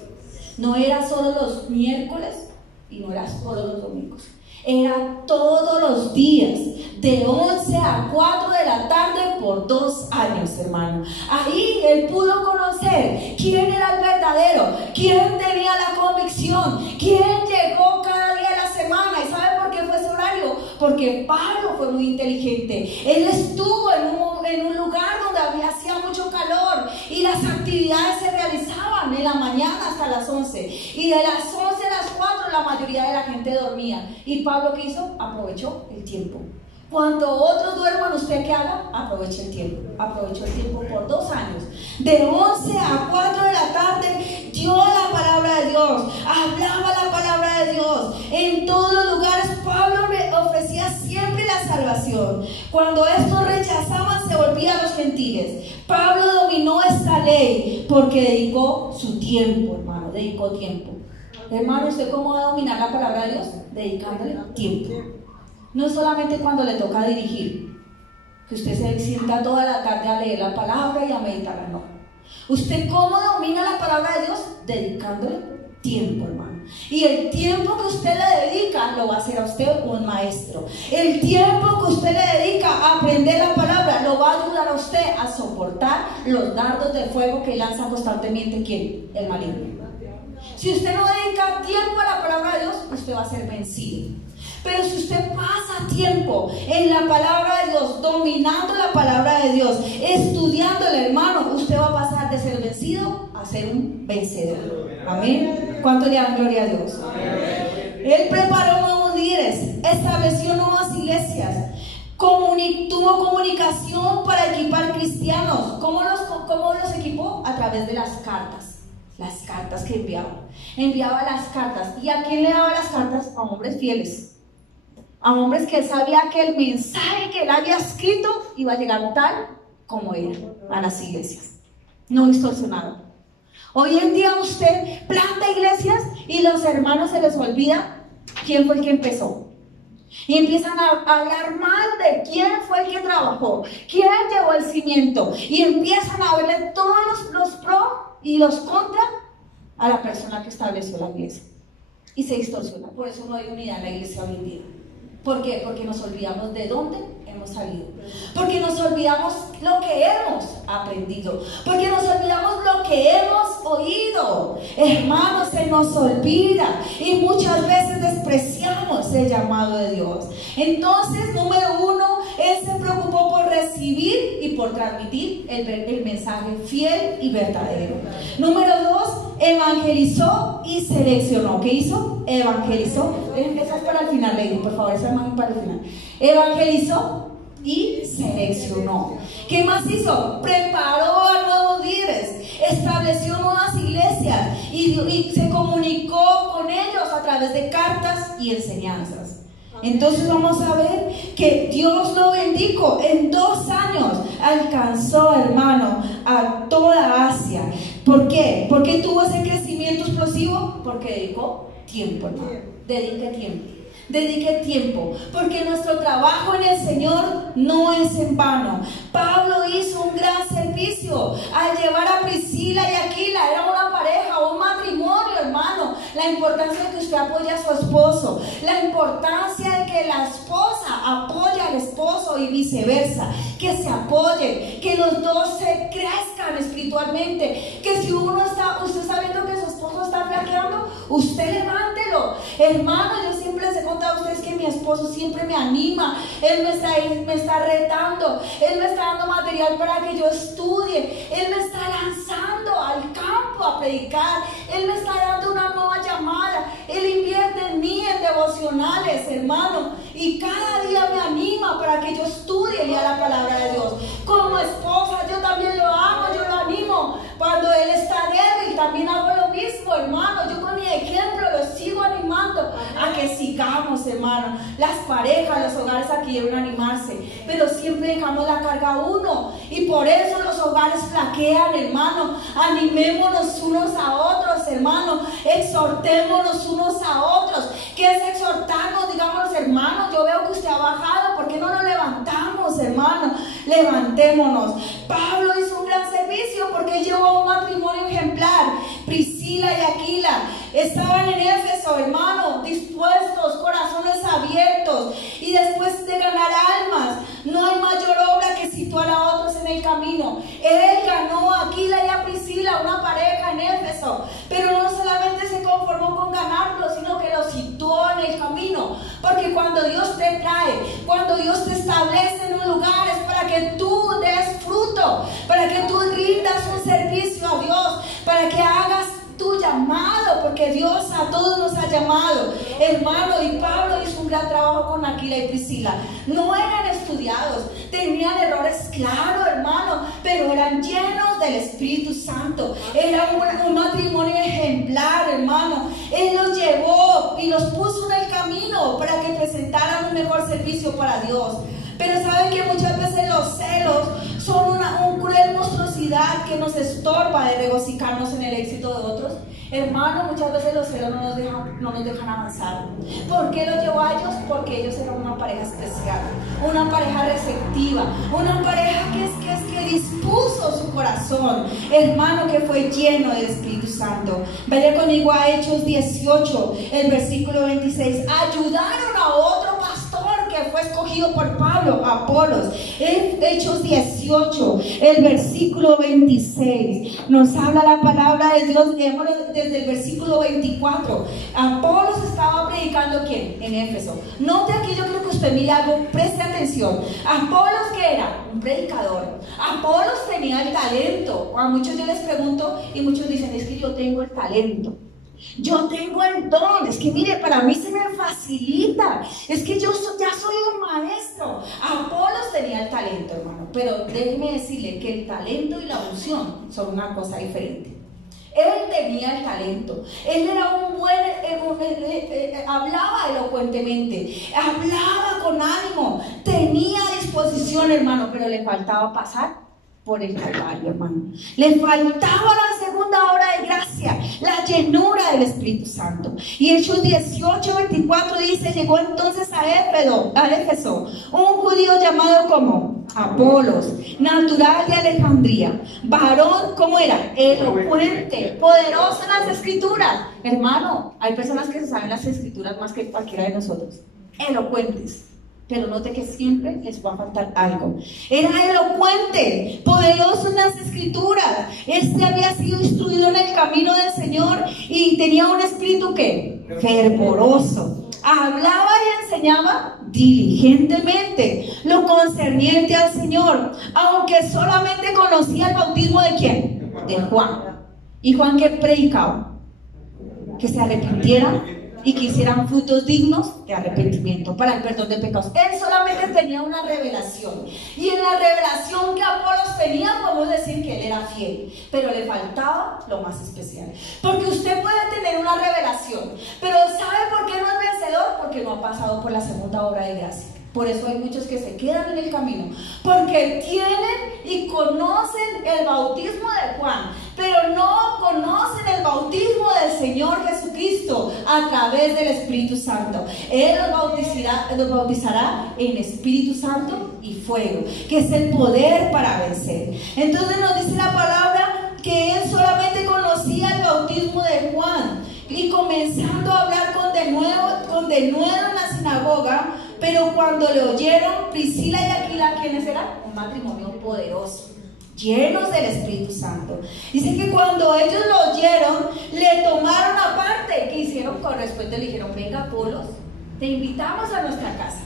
No era solo los miércoles y no era solo los domingos. Era todos los días, de 11 a 4 de la tarde por 2 años, hermano. Ahí él pudo conocer quién era el verdadero, quién tenía la convicción, quién llegó cada día de la semana. ¿Y sabe por qué fue ese horario? Porque Pablo fue muy inteligente. Él estuvo en un lugar donde hacía mucho calor y las actividades se realizaban en la mañana hasta las 11. Y de las 11 a las 4 la mayoría de la gente dormía. Y Pablo, ¿qué hizo? Aprovechó el tiempo. Cuando otros duerman, ¿usted qué haga? Aproveche el tiempo. Aproveche el tiempo por 2 años. De 11 a 4 de la tarde, dio la palabra de Dios. Hablaba la palabra de Dios. En todos los lugares, Pablo ofrecía siempre la salvación. Cuando estos rechazaban, se volvía a los gentiles. Pablo dominó esta ley porque dedicó su tiempo, hermano. Dedicó tiempo. Hermano, ¿usted cómo va a dominar la palabra de Dios? Dedicándole tiempo. No solamente cuando le toca dirigir, que usted se sienta toda la tarde a leer la palabra y a meditarla, no. ¿Usted cómo domina la palabra de Dios? Dedicándole tiempo, hermano. Y el tiempo que usted le dedica lo va a hacer a usted un maestro. El tiempo que usted le dedica a aprender la palabra lo va a ayudar a usted a soportar los dardos de fuego que lanza constantemente ¿quién? El maligno. Si usted no dedica tiempo a la palabra de Dios, usted va a ser vencido. Pero si usted pasa tiempo en la palabra de Dios, dominando la palabra de Dios, estudiándola, hermano, usted va a pasar de ser vencido a ser un vencedor. Amén. ¿Cuánto le dan gloria a Dios? Él preparó nuevos líderes, estableció nuevas iglesias, tuvo comunicación para equipar cristianos. ¿Cómo los equipó? A través de las cartas. Las cartas que enviaba las cartas. ¿Y a quién le daba las cartas? A hombres fieles, a hombres que sabía que el mensaje que él había escrito iba a llegar tal como era a las iglesias, no distorsionado. Hoy en día usted planta iglesias y los hermanos se les olvida quién fue el que empezó. Y empiezan a hablar mal de quién fue el que trabajó, quién llevó el cimiento. Y empiezan a verle todos los pros y los contra a la persona que estableció la iglesia. Y se distorsiona. Por eso no hay unidad en la iglesia hoy en día. ¿Por qué? Porque nos olvidamos de dónde hemos salido. Porque nos olvidamos lo que hemos aprendido. Porque nos olvidamos lo que hemos oído. Hermanos, se nos olvida. Y muchas veces despreciamos el llamado de Dios. Entonces, número 1, él se preocupó por recibir y por transmitir el mensaje fiel y verdadero. Número 2, evangelizó y seleccionó. ¿Qué hizo? Evangelizó. Empiezas para el final, Lady, por favor, esa imagen para el final. Evangelizó y seleccionó. ¿Qué más hizo? Preparó a nuevos líderes, estableció nuevas iglesias y se comunicó con ellos a través de cartas y enseñanzas. Entonces vamos a ver que Dios lo bendijo. En 2 años alcanzó, hermano, a toda Asia. ¿Por qué? ¿Por qué tuvo ese crecimiento explosivo? Porque dedicó tiempo, hermano. Dedique tiempo. Dedique tiempo, porque nuestro trabajo en el Señor no es en vano. Pablo hizo un gran servicio al llevar a Priscila y Aquila. Era una pareja, un matrimonio, hermano. La importancia de que usted apoye a su esposo, la importancia de que la esposa apoye al esposo y viceversa, que se apoyen, que los dos se crezcan espiritualmente, que si usted está viendo que su esposo está flaqueando, usted levántelo. Hermano, yo siempre les he contado a ustedes que mi esposo siempre me anima. Él me está retando, él me está dando material para que yo estudie, él me está lanzando al campo a predicar, él me está dando una nueva llamada, él invierte en mí en devocionales, hermano, y cada día me anima para que yo estudie ya la palabra de Dios. Como esposa yo también lo hago, yo lo animo. Cuando él está débil también hago lo mismo, hermano. Yo con mi ejemplo lo sigo animando a que sigamos, hermano. Las parejas, los hogares aquí deben animarse, pero siempre dejamos la carga a uno y por eso los hogares flaquean, hermano. Animémonos unos a otros, hermano. Exhortémonos unos a otros. ¿Qué es exhortarnos? Digamos, hermano, yo veo que usted ha bajado, ¿por qué no lo levantamos, hermano? Levantémonos. Pablo hizo un gran servicio porque llevó un matrimonio ejemplar. Priscila y Aquila estaban en Éfeso, hermano, dispuestos, corazones abiertos, y después de ganar almas, no hay mayor obra que situar a otros en el camino. Él ganó a Aquila y a Priscila, una pareja en Éfeso, pero no solamente se conformó con ganarlo, sino que lo situó en el camino. Porque cuando Dios te trae, cuando Dios te establece en un lugar, es para que tú des fruto, para que tú rindas un servicio a Dios, para que hagas tu llamado, porque Dios a todos nos ha llamado, hermano. Y Pablo hizo un gran trabajo con Aquila Aquila y Priscila no eran estudiados, tenían errores, claro, hermano, pero eran llenos del Espíritu Santo. Era un matrimonio ejemplar, hermano. Él los llevó y los puso en el camino para que presentaran un mejor servicio para Dios. Pero saben que muchas veces los celos son una cruel monstruosidad que nos estorba de regocijarnos en el éxito de otros. Hermano, muchas veces los celos no nos dejan avanzar. ¿Por qué los llevó a ellos? Porque ellos eran una pareja especial, una pareja receptiva, una pareja que dispuso su corazón, hermano, que fue lleno del Espíritu Santo. Vaya conmigo a Hechos 18, el versículo 26. Ayudaron a otro pastor que fue escogido por Pablo, Apolos. En Hechos 18, el versículo 26, nos habla la palabra de Dios. Leemos desde el versículo 24. Apolos estaba predicando, ¿quién? En Éfeso. Note aquí, yo creo que usted mire algo, preste atención. Apolos, ¿qué era? Un predicador. Apolos tenía el talento. A muchos yo les pregunto y muchos dicen, es que yo tengo el talento, yo tengo el don, es que mire, para mí se me facilita, es que yo ya soy un maestro. Apolos tenía el talento, hermano, pero déjeme decirle que el talento y la unción son una cosa diferente. Él tenía el talento, él era un buen, hablaba elocuentemente, hablaba con ánimo, tenía disposición, hermano, pero le faltaba pasar por el Calvario, hermano. Le faltaba la segunda obra de gracia, la llenura del Espíritu Santo. Y Hechos 18, 24 dice: llegó entonces a Éfeso un judío llamado como Apolos, natural de Alejandría, varón, ¿cómo era? Elocuente, poderoso en las escrituras. Hermano, hay personas que se saben las escrituras más que cualquiera de nosotros. Elocuentes. Pero note que siempre les va a faltar algo. Era elocuente, poderoso en las escrituras. Este había sido instruido en el camino del Señor y tenía un espíritu que fervoroso. Hablaba y enseñaba diligentemente lo concerniente al Señor, aunque solamente conocía el bautismo ¿de quién? De Juan. ¿Y Juan qué predicaba? Que se arrepintieran y que hicieran frutos dignos de arrepentimiento para el perdón de pecados. Él solamente tenía una revelación, y en la revelación que Apolos tenía podemos decir que él era fiel, pero le faltaba lo más especial. Porque usted puede tener una revelación, pero ¿sabe por qué no es vencedor? Porque no ha pasado por la segunda obra de gracia. Por eso hay muchos que se quedan en el camino, porque tienen y conocen el bautismo de Juan, pero no conocen el bautismo del Señor Jesucristo a través del Espíritu Santo. Él los bautizará en Espíritu Santo y fuego, que es el poder para vencer. Entonces nos dice la palabra que él solamente conocía el bautismo de Juan, y comenzando a hablar con denuedo en la sinagoga. Pero cuando le oyeron, Priscila y Aquila, ¿quiénes eran? Un matrimonio poderoso, llenos del Espíritu Santo. Dice que cuando ellos lo oyeron, le tomaron aparte. ¿Qué hicieron? Con respeto le dijeron: venga, Apolos, te invitamos a nuestra casa.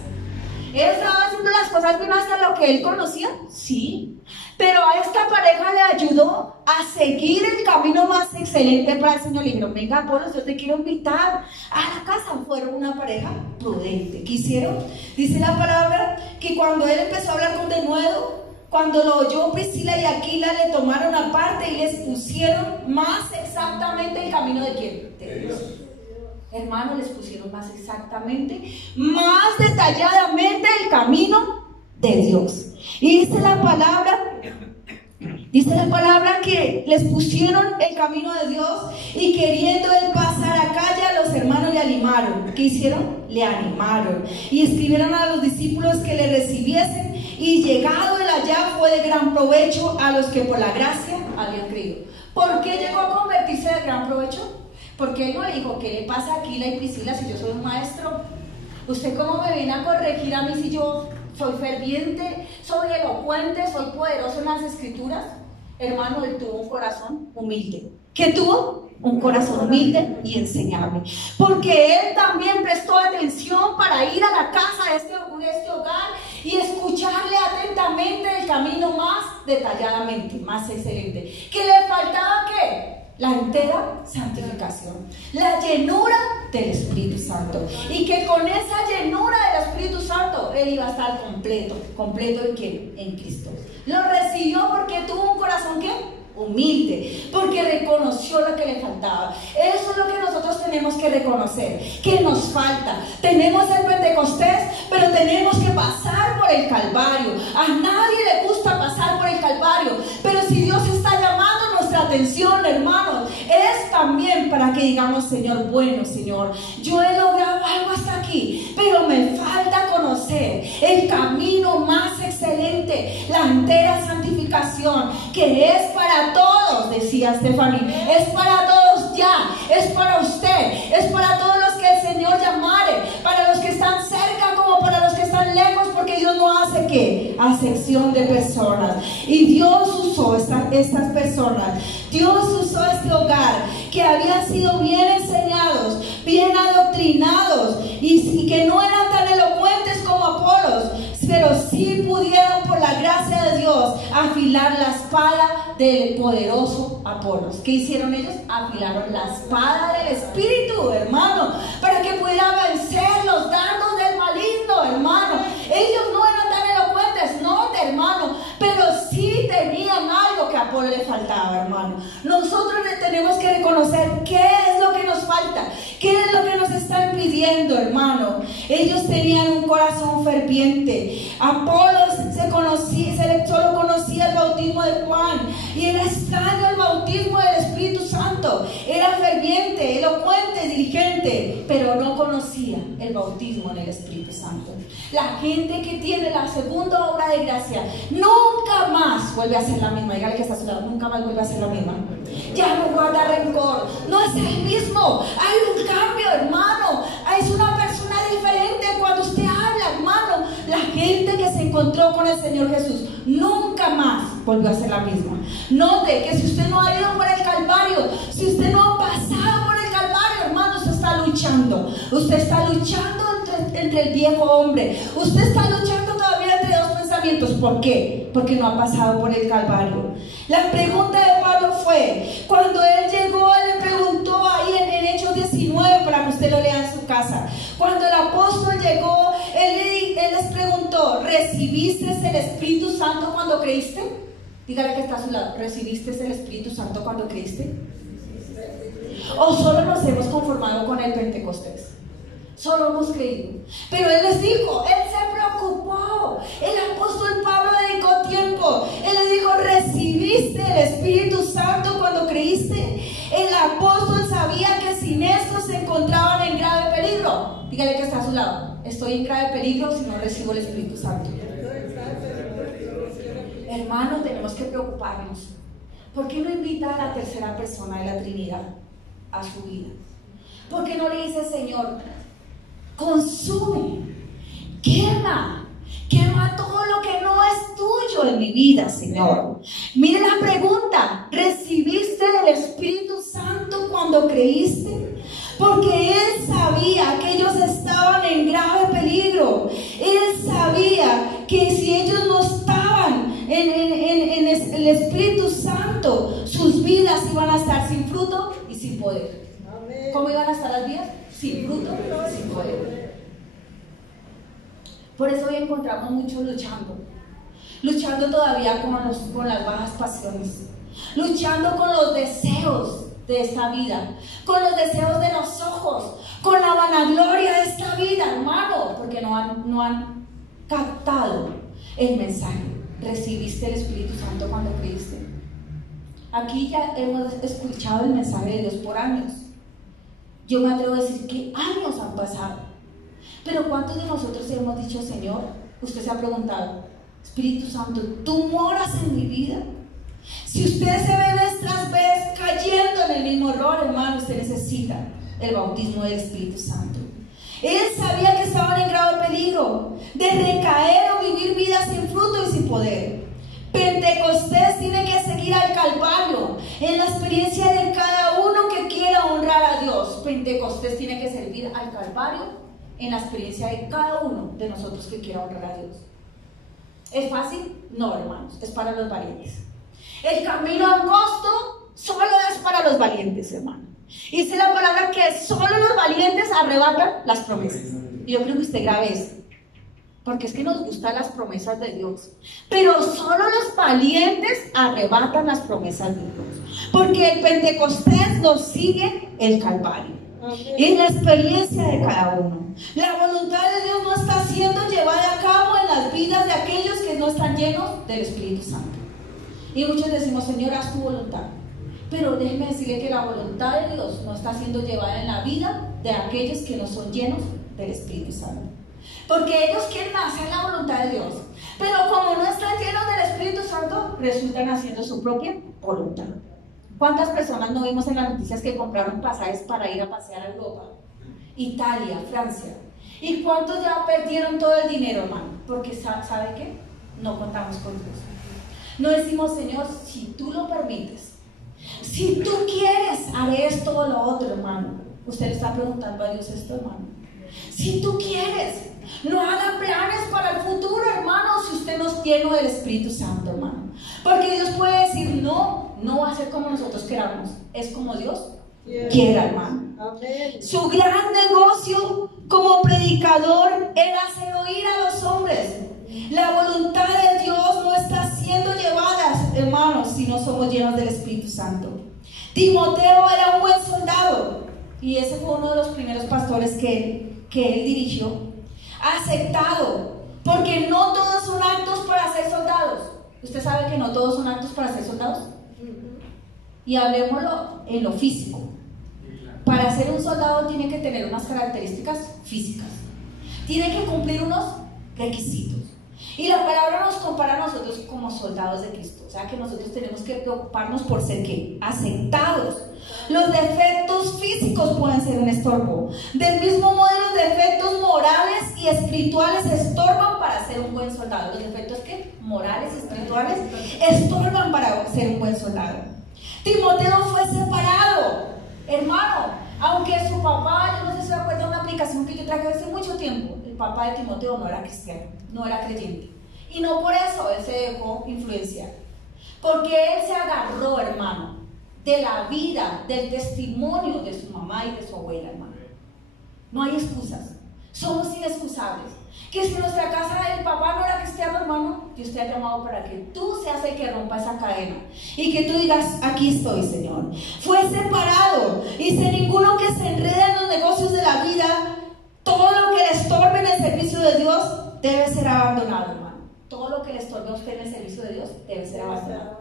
¿Él estaba haciendo las cosas bien hasta lo que él conocía? Sí. Pero a esta pareja le ayudó a seguir el camino más excelente para el Señor. Le dijeron: venga, Apolos, yo te quiero invitar a la casa. Fueron una pareja prudente. ¿Qué hicieron? Dice la palabra que cuando él empezó a hablar con denuedo, cuando lo oyó Priscila y Aquila, le tomaron aparte y les pusieron más exactamente el camino de ¿quién? De Dios. Hermanos, les pusieron más exactamente, más detalladamente el camino de Dios. Y dice la palabra que les pusieron el camino de Dios, y queriendo él pasar a calle, los hermanos le animaron. ¿Qué hicieron? Le animaron y escribieron a los discípulos que le recibiesen, y llegado él allá fue de gran provecho a los que por la gracia habían creído. ¿Por qué llegó a convertirse de gran provecho? Porque él no le dijo: ¿qué le pasa a Aquila y Priscila si yo soy un maestro? ¿Usted cómo me viene a corregir a mí si yo soy ferviente, soy elocuente, soy poderoso en las escrituras? Hermano, él tuvo un corazón humilde. ¿Qué tuvo? Un corazón humilde y enseñable. Porque él también prestó atención para ir a la casa de este hogar y escucharle atentamente el camino más detalladamente, más excelente. ¿Qué le faltaba? ¿Qué? La entera santificación, la llenura del Espíritu Santo. Y que con esa llenura del Espíritu Santo, él iba a estar completo. ¿Completo en quién? En Cristo. Lo recibió porque tuvo un corazón, ¿qué? Humilde, porque reconoció lo que le faltaba. Eso es lo que nosotros tenemos que reconocer, que nos falta. Tenemos el Pentecostés, pero tenemos que pasar por el Calvario. A nadie le gusta pasar por el Calvario, pero si Dios está llamando nuestra atención, hermanos, es también para que digamos: Señor, bueno, Señor, yo he logrado algo hasta aquí, pero me falta conocer el camino más excelente, la entera santificación, que es para todos, decía Stephanie, es para todos ya, es para usted, es para todos los que el Señor llamare, para los que están cerca como para los que están lejos, porque Dios no hace ¿qué? Acepción de personas. Y Dios usó estas personas, Dios usó este hogar que habían sido bien enseñados, bien adoctrinados, y que no eran tan elocuentes como Apolos, pero sí pudieron, por la gracia de Dios, afilar la espada del poderoso Apolos. ¿Qué hicieron ellos? Afilaron la espada del Espíritu, hermano, para que pudiera vencer los dardos del maligno, hermano. Ellos no eran tan elocuentes, no, hermano, pero sí tenían algo que a Apolo le faltaba, hermano. Nosotros tenemos que reconocer qué es lo que nos falta, qué es lo que nos está impidiendo, hermano. Ellos tenían un corazón ferviente. Apolos solo conocía el bautismo de Juan, y era extraño el bautismo del Espíritu Santo. Era ferviente, elocuente, diligente, pero no conocía el bautismo en el Espíritu Santo. La gente que tiene la segunda obra de gracia nunca más vuelve a ser la misma. Dígale que está a su lado: nunca más vuelve a ser la misma. Ya no guarda rencor, no es el mismo. Hay un cambio, hermano. Es una persona diferente cuando usted habla, hermano. La gente que se encontró con el Señor Jesús nunca más volvió a ser la misma. Note que si usted no ha ido por el Calvario, si usted no ha pasado por el Calvario, hermano, usted está luchando. Usted está luchando entre el viejo hombre. Usted está luchando todavía entre dos pensamientos. ¿Por qué? Porque no ha pasado por el Calvario. La pregunta de Pablo fue, cuando él llegó, él le preguntó ahí en Hechos 19, para que usted lo lea en su casa. Cuando el apóstol llegó, él les preguntó: ¿recibiste el Espíritu Santo cuando creíste? Dígale que está a su lado: ¿recibiste el Espíritu Santo cuando creíste? ¿O solo nos hemos conformado con el Pentecostés? Solo hemos creído. Pero él les dijo, él se preocupó. El apóstol Pablo dedicó tiempo. Él les dijo: ¿recibiste el Espíritu Santo cuando creíste? El apóstol sabía que sin esto se encontraban en grave peligro. Dígale que está a su lado: estoy en grave peligro si no recibo el Espíritu Santo. Hermano, tenemos que preocuparnos. ¿Por qué no invita a la tercera persona de la Trinidad a su vida? ¿Por qué no le dice: Señor, consume, quema todo lo que no es tuyo en mi vida, Señor? Mire la pregunta: ¿recibiste el Espíritu Santo cuando creíste? Porque él sabía que ellos estaban en grave peligro. Él sabía que si ellos no estaban en el Espíritu Santo, sus vidas iban a estar sin fruto y sin poder. ¿Cómo iban a estar las vidas? Sin fruto y sin poder. Por eso hoy encontramos muchos luchando todavía con las bajas pasiones, luchando con los deseos de esta vida, con los deseos de los ojos, con la vanagloria de esta vida, hermano, porque no han captado el mensaje. ¿Recibiste el Espíritu Santo cuando creíste? Aquí ya hemos escuchado el mensaje de Dios por años. Yo me atrevo a decir que años han pasado. Pero ¿cuántos de nosotros hemos dicho: Señor? Usted se ha preguntado: Espíritu Santo, ¿tú moras en mi vida? Si usted se ve vez tras vez cayendo en el mismo error, hermano, usted necesita el bautismo del Espíritu Santo. Él sabía que estaban en grave peligro de recaer o vivir vidas sin fruto y sin poder. Pentecostés tiene que seguir al Calvario en la experiencia de cada uno que quiera honrar a Dios. Pentecostés tiene que servir al Calvario en la experiencia de cada uno de nosotros que quiera honrar a Dios. ¿Es fácil? No, hermanos, es para los valientes. El camino angosto solo es para los valientes, hermano. Dice la palabra que solo los valientes arrebatan las promesas. Y yo creo que usted grabe eso. porque es que nos gustan las promesas de Dios, pero solo los valientes arrebatan las promesas de Dios, porque el Pentecostés nos sigue el Calvario. Es la experiencia de cada uno. La voluntad de Dios no está siendo llevada a cabo en las vidas de aquellos que no están llenos del Espíritu Santo. Y muchos decimos, Señor, haz tu voluntad. Pero déjeme decirle que la voluntad de Dios no está siendo llevada en la vida de aquellos que no son llenos del Espíritu Santo. Porque ellos quieren hacer la voluntad de Dios, pero como no están llenos del Espíritu Santo, resultan haciendo su propia voluntad. ¿Cuántas personas no vimos en las noticias que compraron pasajes para ir a pasear a Europa, Italia, Francia? ¿Y cuántos ya perdieron todo el dinero, hermano? Porque ¿sabe qué? No contamos con Dios. No decimos, Señor, si tú lo permites, si tú quieres, haré esto o lo otro, hermano. Usted le está preguntando a Dios esto, hermano. Si tú quieres, no haga planes para el futuro, hermano, si usted no es lleno del Espíritu Santo, hermano. Porque Dios puede decir, no va a ser como nosotros queramos, es como Dios quiera, hermano. Amén. Su gran negocio como predicador era hacer oír a los hombres. La voluntad de Dios no está siendo llevada, hermanos, si no somos llenos del Espíritu Santo. Timoteo era un buen soldado, y ese fue uno de los primeros pastores que él dirigió. Aceptado, porque no todos son aptos para ser soldados. ¿Usted sabe que no todos son aptos para ser soldados? Y hablemoslo en lo físico. Para ser un soldado tiene que tener unas características físicas, tiene que cumplir unos requisitos. Y la palabra nos compara a nosotros como soldados de Cristo. O sea que nosotros tenemos que preocuparnos por ser ¿qué? Aceptados. Los defectos físicos pueden ser un estorbo. Del mismo modo, los defectos morales y espirituales estorban para ser un buen soldado. Los defectos ¿qué? Morales y espirituales estorban para ser un buen soldado. Timoteo fue separado, hermano, aunque su papá, yo no sé si se acuerda de una aplicación que yo traje hace mucho tiempo. El papá de Timoteo no era cristiano, no era creyente, y no por eso él se dejó influenciar, porque él se agarró, hermano, de la vida, del testimonio de su mamá y de su abuela, hermano. No hay excusas, somos inexcusables. Que si nuestra casa el papá no era cristiano, hermano, Dios te ha llamado para que tú seas el que rompa esa cadena y que tú digas, aquí estoy, Señor. Fue separado, y si ninguno que se enreda en los negocios de la vida, todo lo que le estorbe en el servicio de Dios debe ser abandonado, hermano. Todo lo que le estorbe a usted en el servicio de Dios debe ser abandonado.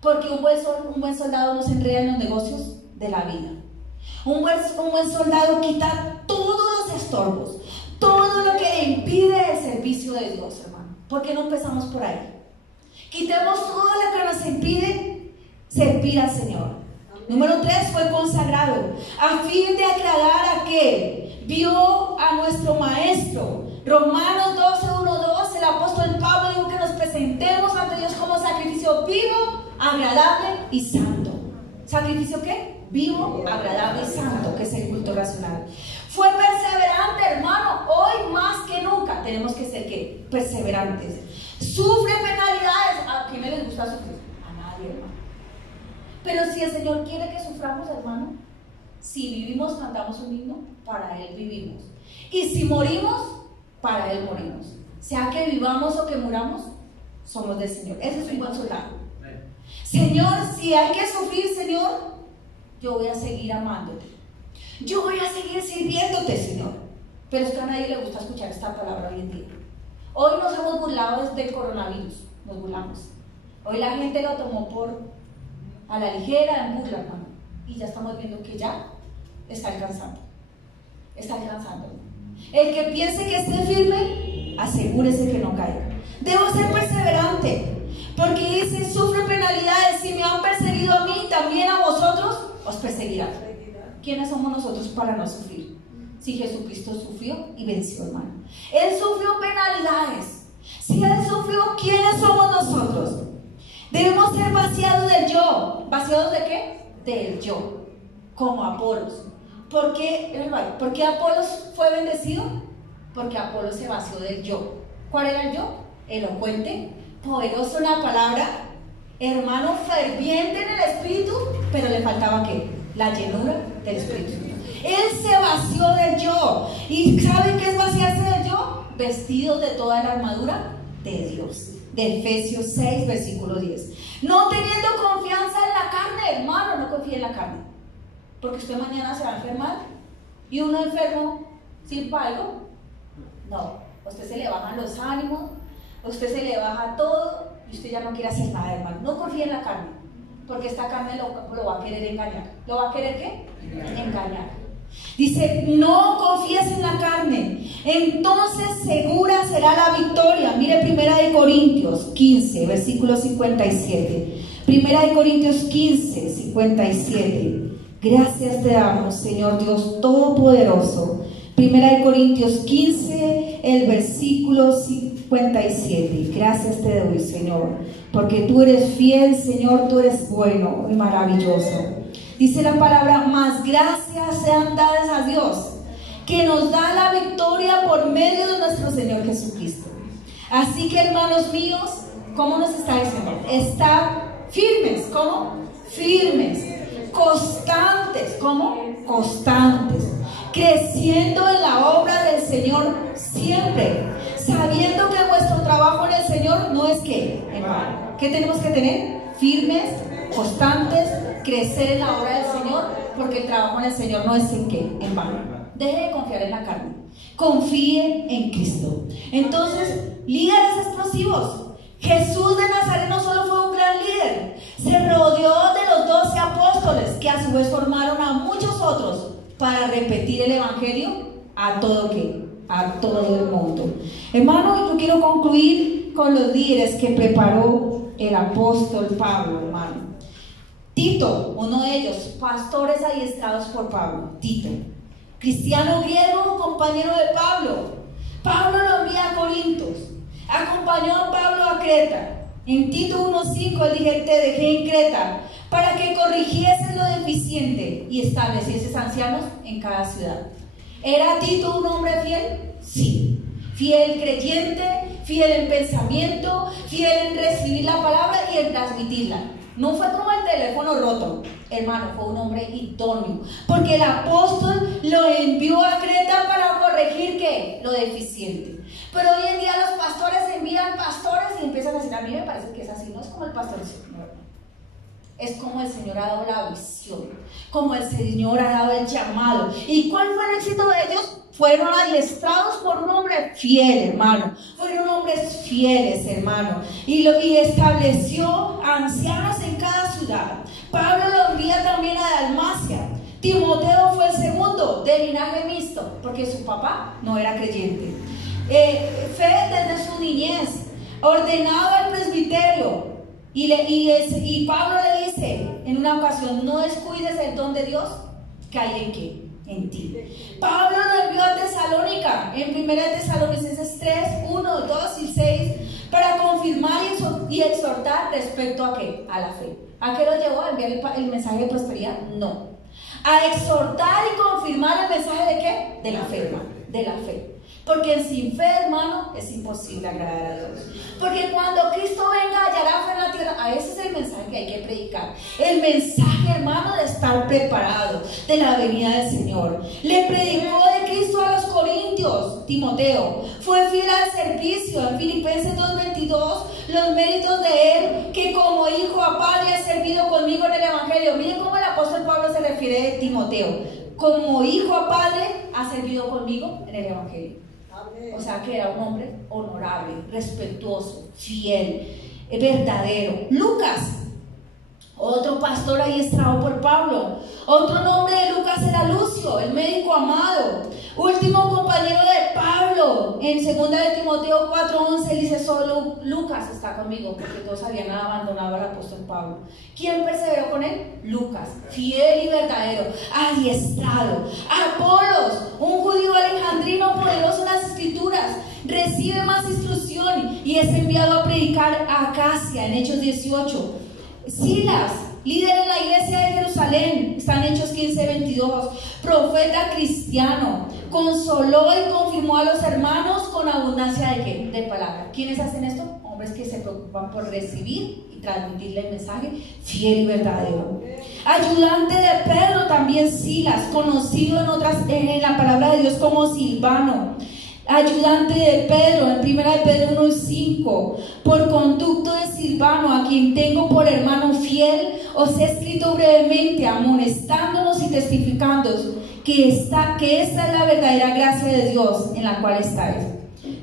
Porque un buen soldado no se enreda en los negocios de la vida. Un buen soldado quita todos los estorbos, todo lo que le impide el servicio de Dios, hermano. ¿Por qué no empezamos por ahí? Quitemos todo lo que nos impide servir al Señor. Número 3, fue consagrado a fin de agradar a aquel vio a nuestro maestro. Romanos 12:1-2, el apóstol Pablo dijo que nos presentemos ante Dios como sacrificio vivo, agradable y santo. ¿Sacrificio qué? Vivo, agradable y santo, que es el culto racional. Fue perseverante, hermano. Hoy más que nunca tenemos que ser ¿qué? Perseverantes. Sufre penalidades. ¿A quién les gusta sufrir? A nadie, hermano. Pero si el Señor quiere que suframos, hermano, si vivimos, cantamos un himno, para Él vivimos. Y si morimos, para Él morimos. Sea que vivamos o que muramos, somos del Señor. Ese es un buen soldado. Señor, si hay que sufrir, Señor, yo voy a seguir amándote. Yo voy a seguir sirviéndote, Señor. Pero es que a nadie le gusta escuchar esta palabra hoy en día. Hoy nos hemos burlado del coronavirus. Nos burlamos. Hoy la gente lo tomó a la ligera, en burla, hermano. Y ya estamos viendo que ya está alcanzando. Está alcanzando. El que piense que esté firme, asegúrese que no caiga. Debo ser perseverante. Porque dice, sufre penalidades. Si me han perseguido a mí, también a vosotros os perseguirán. ¿Quiénes somos nosotros para no sufrir? Si Jesucristo sufrió y venció, hermano. Él sufrió penalidades. Si Él sufrió, ¿quiénes somos nosotros? Debemos ser vaciados del yo. ¿Vaciados de qué? Del yo. Como Apolos. ¿Por qué Apolos fue bendecido? Porque Apolos se vació del yo. ¿Cuál era el yo? Elocuente, poderoso en la palabra, hermano, ferviente en el espíritu, pero le faltaba ¿qué? La llenura del Espíritu. Él se vació del yo. ¿Y saben qué es vaciarse del yo? vestidos de toda la armadura de Dios. De Efesios 6, versículo 10. No teniendo confianza en la carne, hermano, no confíe en la carne. Porque usted mañana se va a enfermar. Y uno enfermo sin algo, no. A usted se le bajan los ánimos, a usted se le baja todo y usted ya no quiere hacer nada, hermano. No confíe en la carne, porque esta carne lo va a querer engañar. ¿Lo va a querer qué? Engañar. Dice, no confíes en la carne, entonces segura será la victoria. Mire 1 Corintios 15, versículo 57. 1 Corintios 15, 57. Gracias te damos, Señor Dios Todopoderoso. 1 Corintios 15, el versículo 57. Gracias te doy, Señor, porque tú eres fiel, Señor, tú eres bueno y maravilloso. Dice la palabra, más gracias sean dadas a Dios, que nos da la victoria por medio de nuestro Señor Jesucristo. Así que, hermanos míos, ¿cómo nos está diciendo? Está firmes, ¿cómo? Firmes. Constantes, ¿cómo? Constantes. Creciendo en la obra del Señor siempre, sabiendo que nuestro trabajo en el Señor no es que en vano. ¿Qué tenemos que tener? Firmes, constantes, crecer en la obra del Señor, porque el trabajo en el Señor no es en qué, en vano. Deje de confiar en la carne, confíe en Cristo. Entonces, líderes explosivos. Jesús de Nazaret no solo fue un gran líder, se rodeó de los 12 apóstoles, que a su vez formaron a muchos otros para repetir el evangelio a todo el mundo. Hermano, yo quiero concluir con los líderes que preparó el apóstol Pablo, hermano. Tito, uno de ellos, pastores adiestrados por Pablo. Tito, cristiano griego, compañero de Pablo. Pablo lo envía a Corintios. Acompañó a Pablo a Creta. En Tito 1:5 él dije, te dejé en Creta para que corrigieses lo deficiente y establecieses ancianos en cada ciudad. ¿Era Tito un hombre fiel? Sí. Fiel creyente, fiel en pensamiento, fiel en recibir la palabra y en transmitirla. No fue como el teléfono roto, hermano, fue un hombre idóneo, porque el apóstol lo envió a Creta para corregir ¿qué? Lo deficiente. Pero hoy en día los pastores envían pastores y empiezan a decir, a mí me parece que es así, no es como el pastor, es como el Señor ha dado la visión, como el Señor ha dado el llamado. ¿Y cuál fue el éxito de ellos? Fueron adiestrados por un hombre fiel, hermano. Fueron hombres fieles, hermano. Y estableció ancianos en cada ciudad. Pablo lo envía también a Dalmacia. Timoteo fue el segundo, de linaje mixto, porque su papá no era creyente. Fe desde su niñez, ordenado al presbiterio. Y Pablo le dice en una ocasión, no descuides el don de Dios que hay en qué. En ti. Pablo lo envió a Tesalónica en 1 Tesalonicenses 3, 1, 2 y 6 para confirmar y exhortar respecto a qué, a la fe. ¿A qué lo llevó? ¿A enviar el mensaje de prosperidad? No. A exhortar y confirmar el mensaje de qué, de la fe, hermano, de la fe. Porque sin fe, hermano, es imposible agradar a Dios. Porque cuando Cristo venga, hallará fe en la tierra. Ese es el mensaje que hay que predicar. El mensaje, hermano, de estar preparado de la venida del Señor. Le predicó de Cristo a los corintios, Timoteo. Fue fiel al servicio. En Filipenses 2:22, los méritos de él, que como hijo a padre ha servido conmigo en el evangelio. Miren cómo el apóstol Pablo se refiere de Timoteo. Como hijo a padre ha servido conmigo en el evangelio. O sea que era un hombre honorable, respetuoso, fiel, verdadero. Lucas, otro pastor adiestrado por Pablo. Otro nombre de Lucas era Lucio, el médico amado. Último compañero de Pablo. En 2 de Timoteo 4:11 dice, solo Lucas está conmigo, porque todos habían abandonado al apóstol Pablo. ¿Quién perseveró con él? Lucas, fiel y verdadero, adiestrado. Apolos, un judío alejandrino poderoso en las escrituras, recibe más instrucción y es enviado a predicar a Acacia en Hechos 18. Silas, líder en la iglesia de Jerusalén, está en Hechos 15:22, profeta cristiano, consoló y confirmó a los hermanos con abundancia de ¿qué? De palabra. ¿Quiénes hacen esto? Hombres que se preocupan por recibir y transmitirle el mensaje fiel y verdadero. Ayudante de Pedro también Silas, conocido en la palabra de Dios como Silvano. ayudante de Pedro, en 1 de Pedro 1:5, por conducto de Silvano, a quien tengo por hermano fiel, os he escrito brevemente, amonestándonos y testificando que esta es la verdadera gracia de Dios en la cual estáis.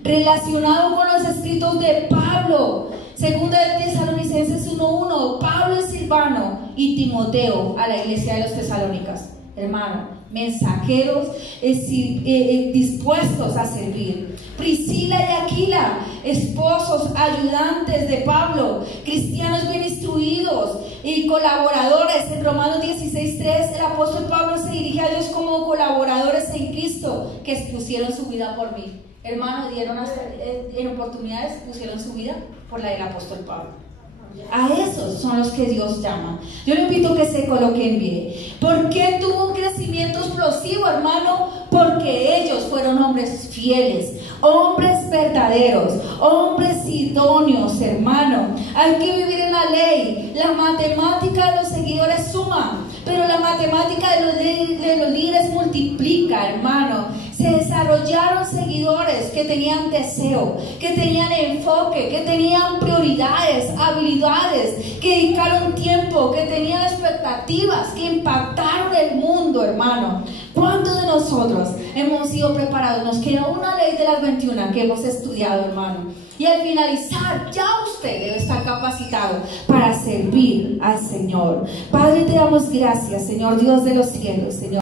Relacionado con los escritos de Pablo, 2 de Tesalonicenses 1:1, Pablo y Silvano y Timoteo a la iglesia de los Tesalónicas. Hermano, mensajeros dispuestos a servir. Priscila y Aquila, esposos, ayudantes de Pablo, cristianos bien instruidos y colaboradores. En Romanos 16:3 el apóstol Pablo se dirige a Dios como colaboradores en Cristo, que expusieron su vida por mí. Hermano, dieron en oportunidades, pusieron su vida por la del apóstol Pablo. A esos son los que Dios llama. Yo le invito a que se coloque en pie. ¿Por qué tuvo un crecimiento explosivo, hermano? Porque ellos fueron hombres fieles, hombres verdaderos, hombres idóneos, hermano. Hay que vivir en la ley. La matemática de los seguidores suma, pero la matemática de los líderes multiplica, hermano. Se desarrollaron seguidores que tenían deseo, que tenían enfoque, que tenían prioridades, habilidades, que dedicaron tiempo, que tenían expectativas, que impactaron el mundo, hermano. ¿Cuántos de nosotros hemos sido preparados? Nos queda una ley de las 21 que hemos estudiado, hermano. Y al finalizar, ya usted debe estar capacitado para servir al Señor. Padre, te damos gracias, Señor Dios de los cielos, Señor.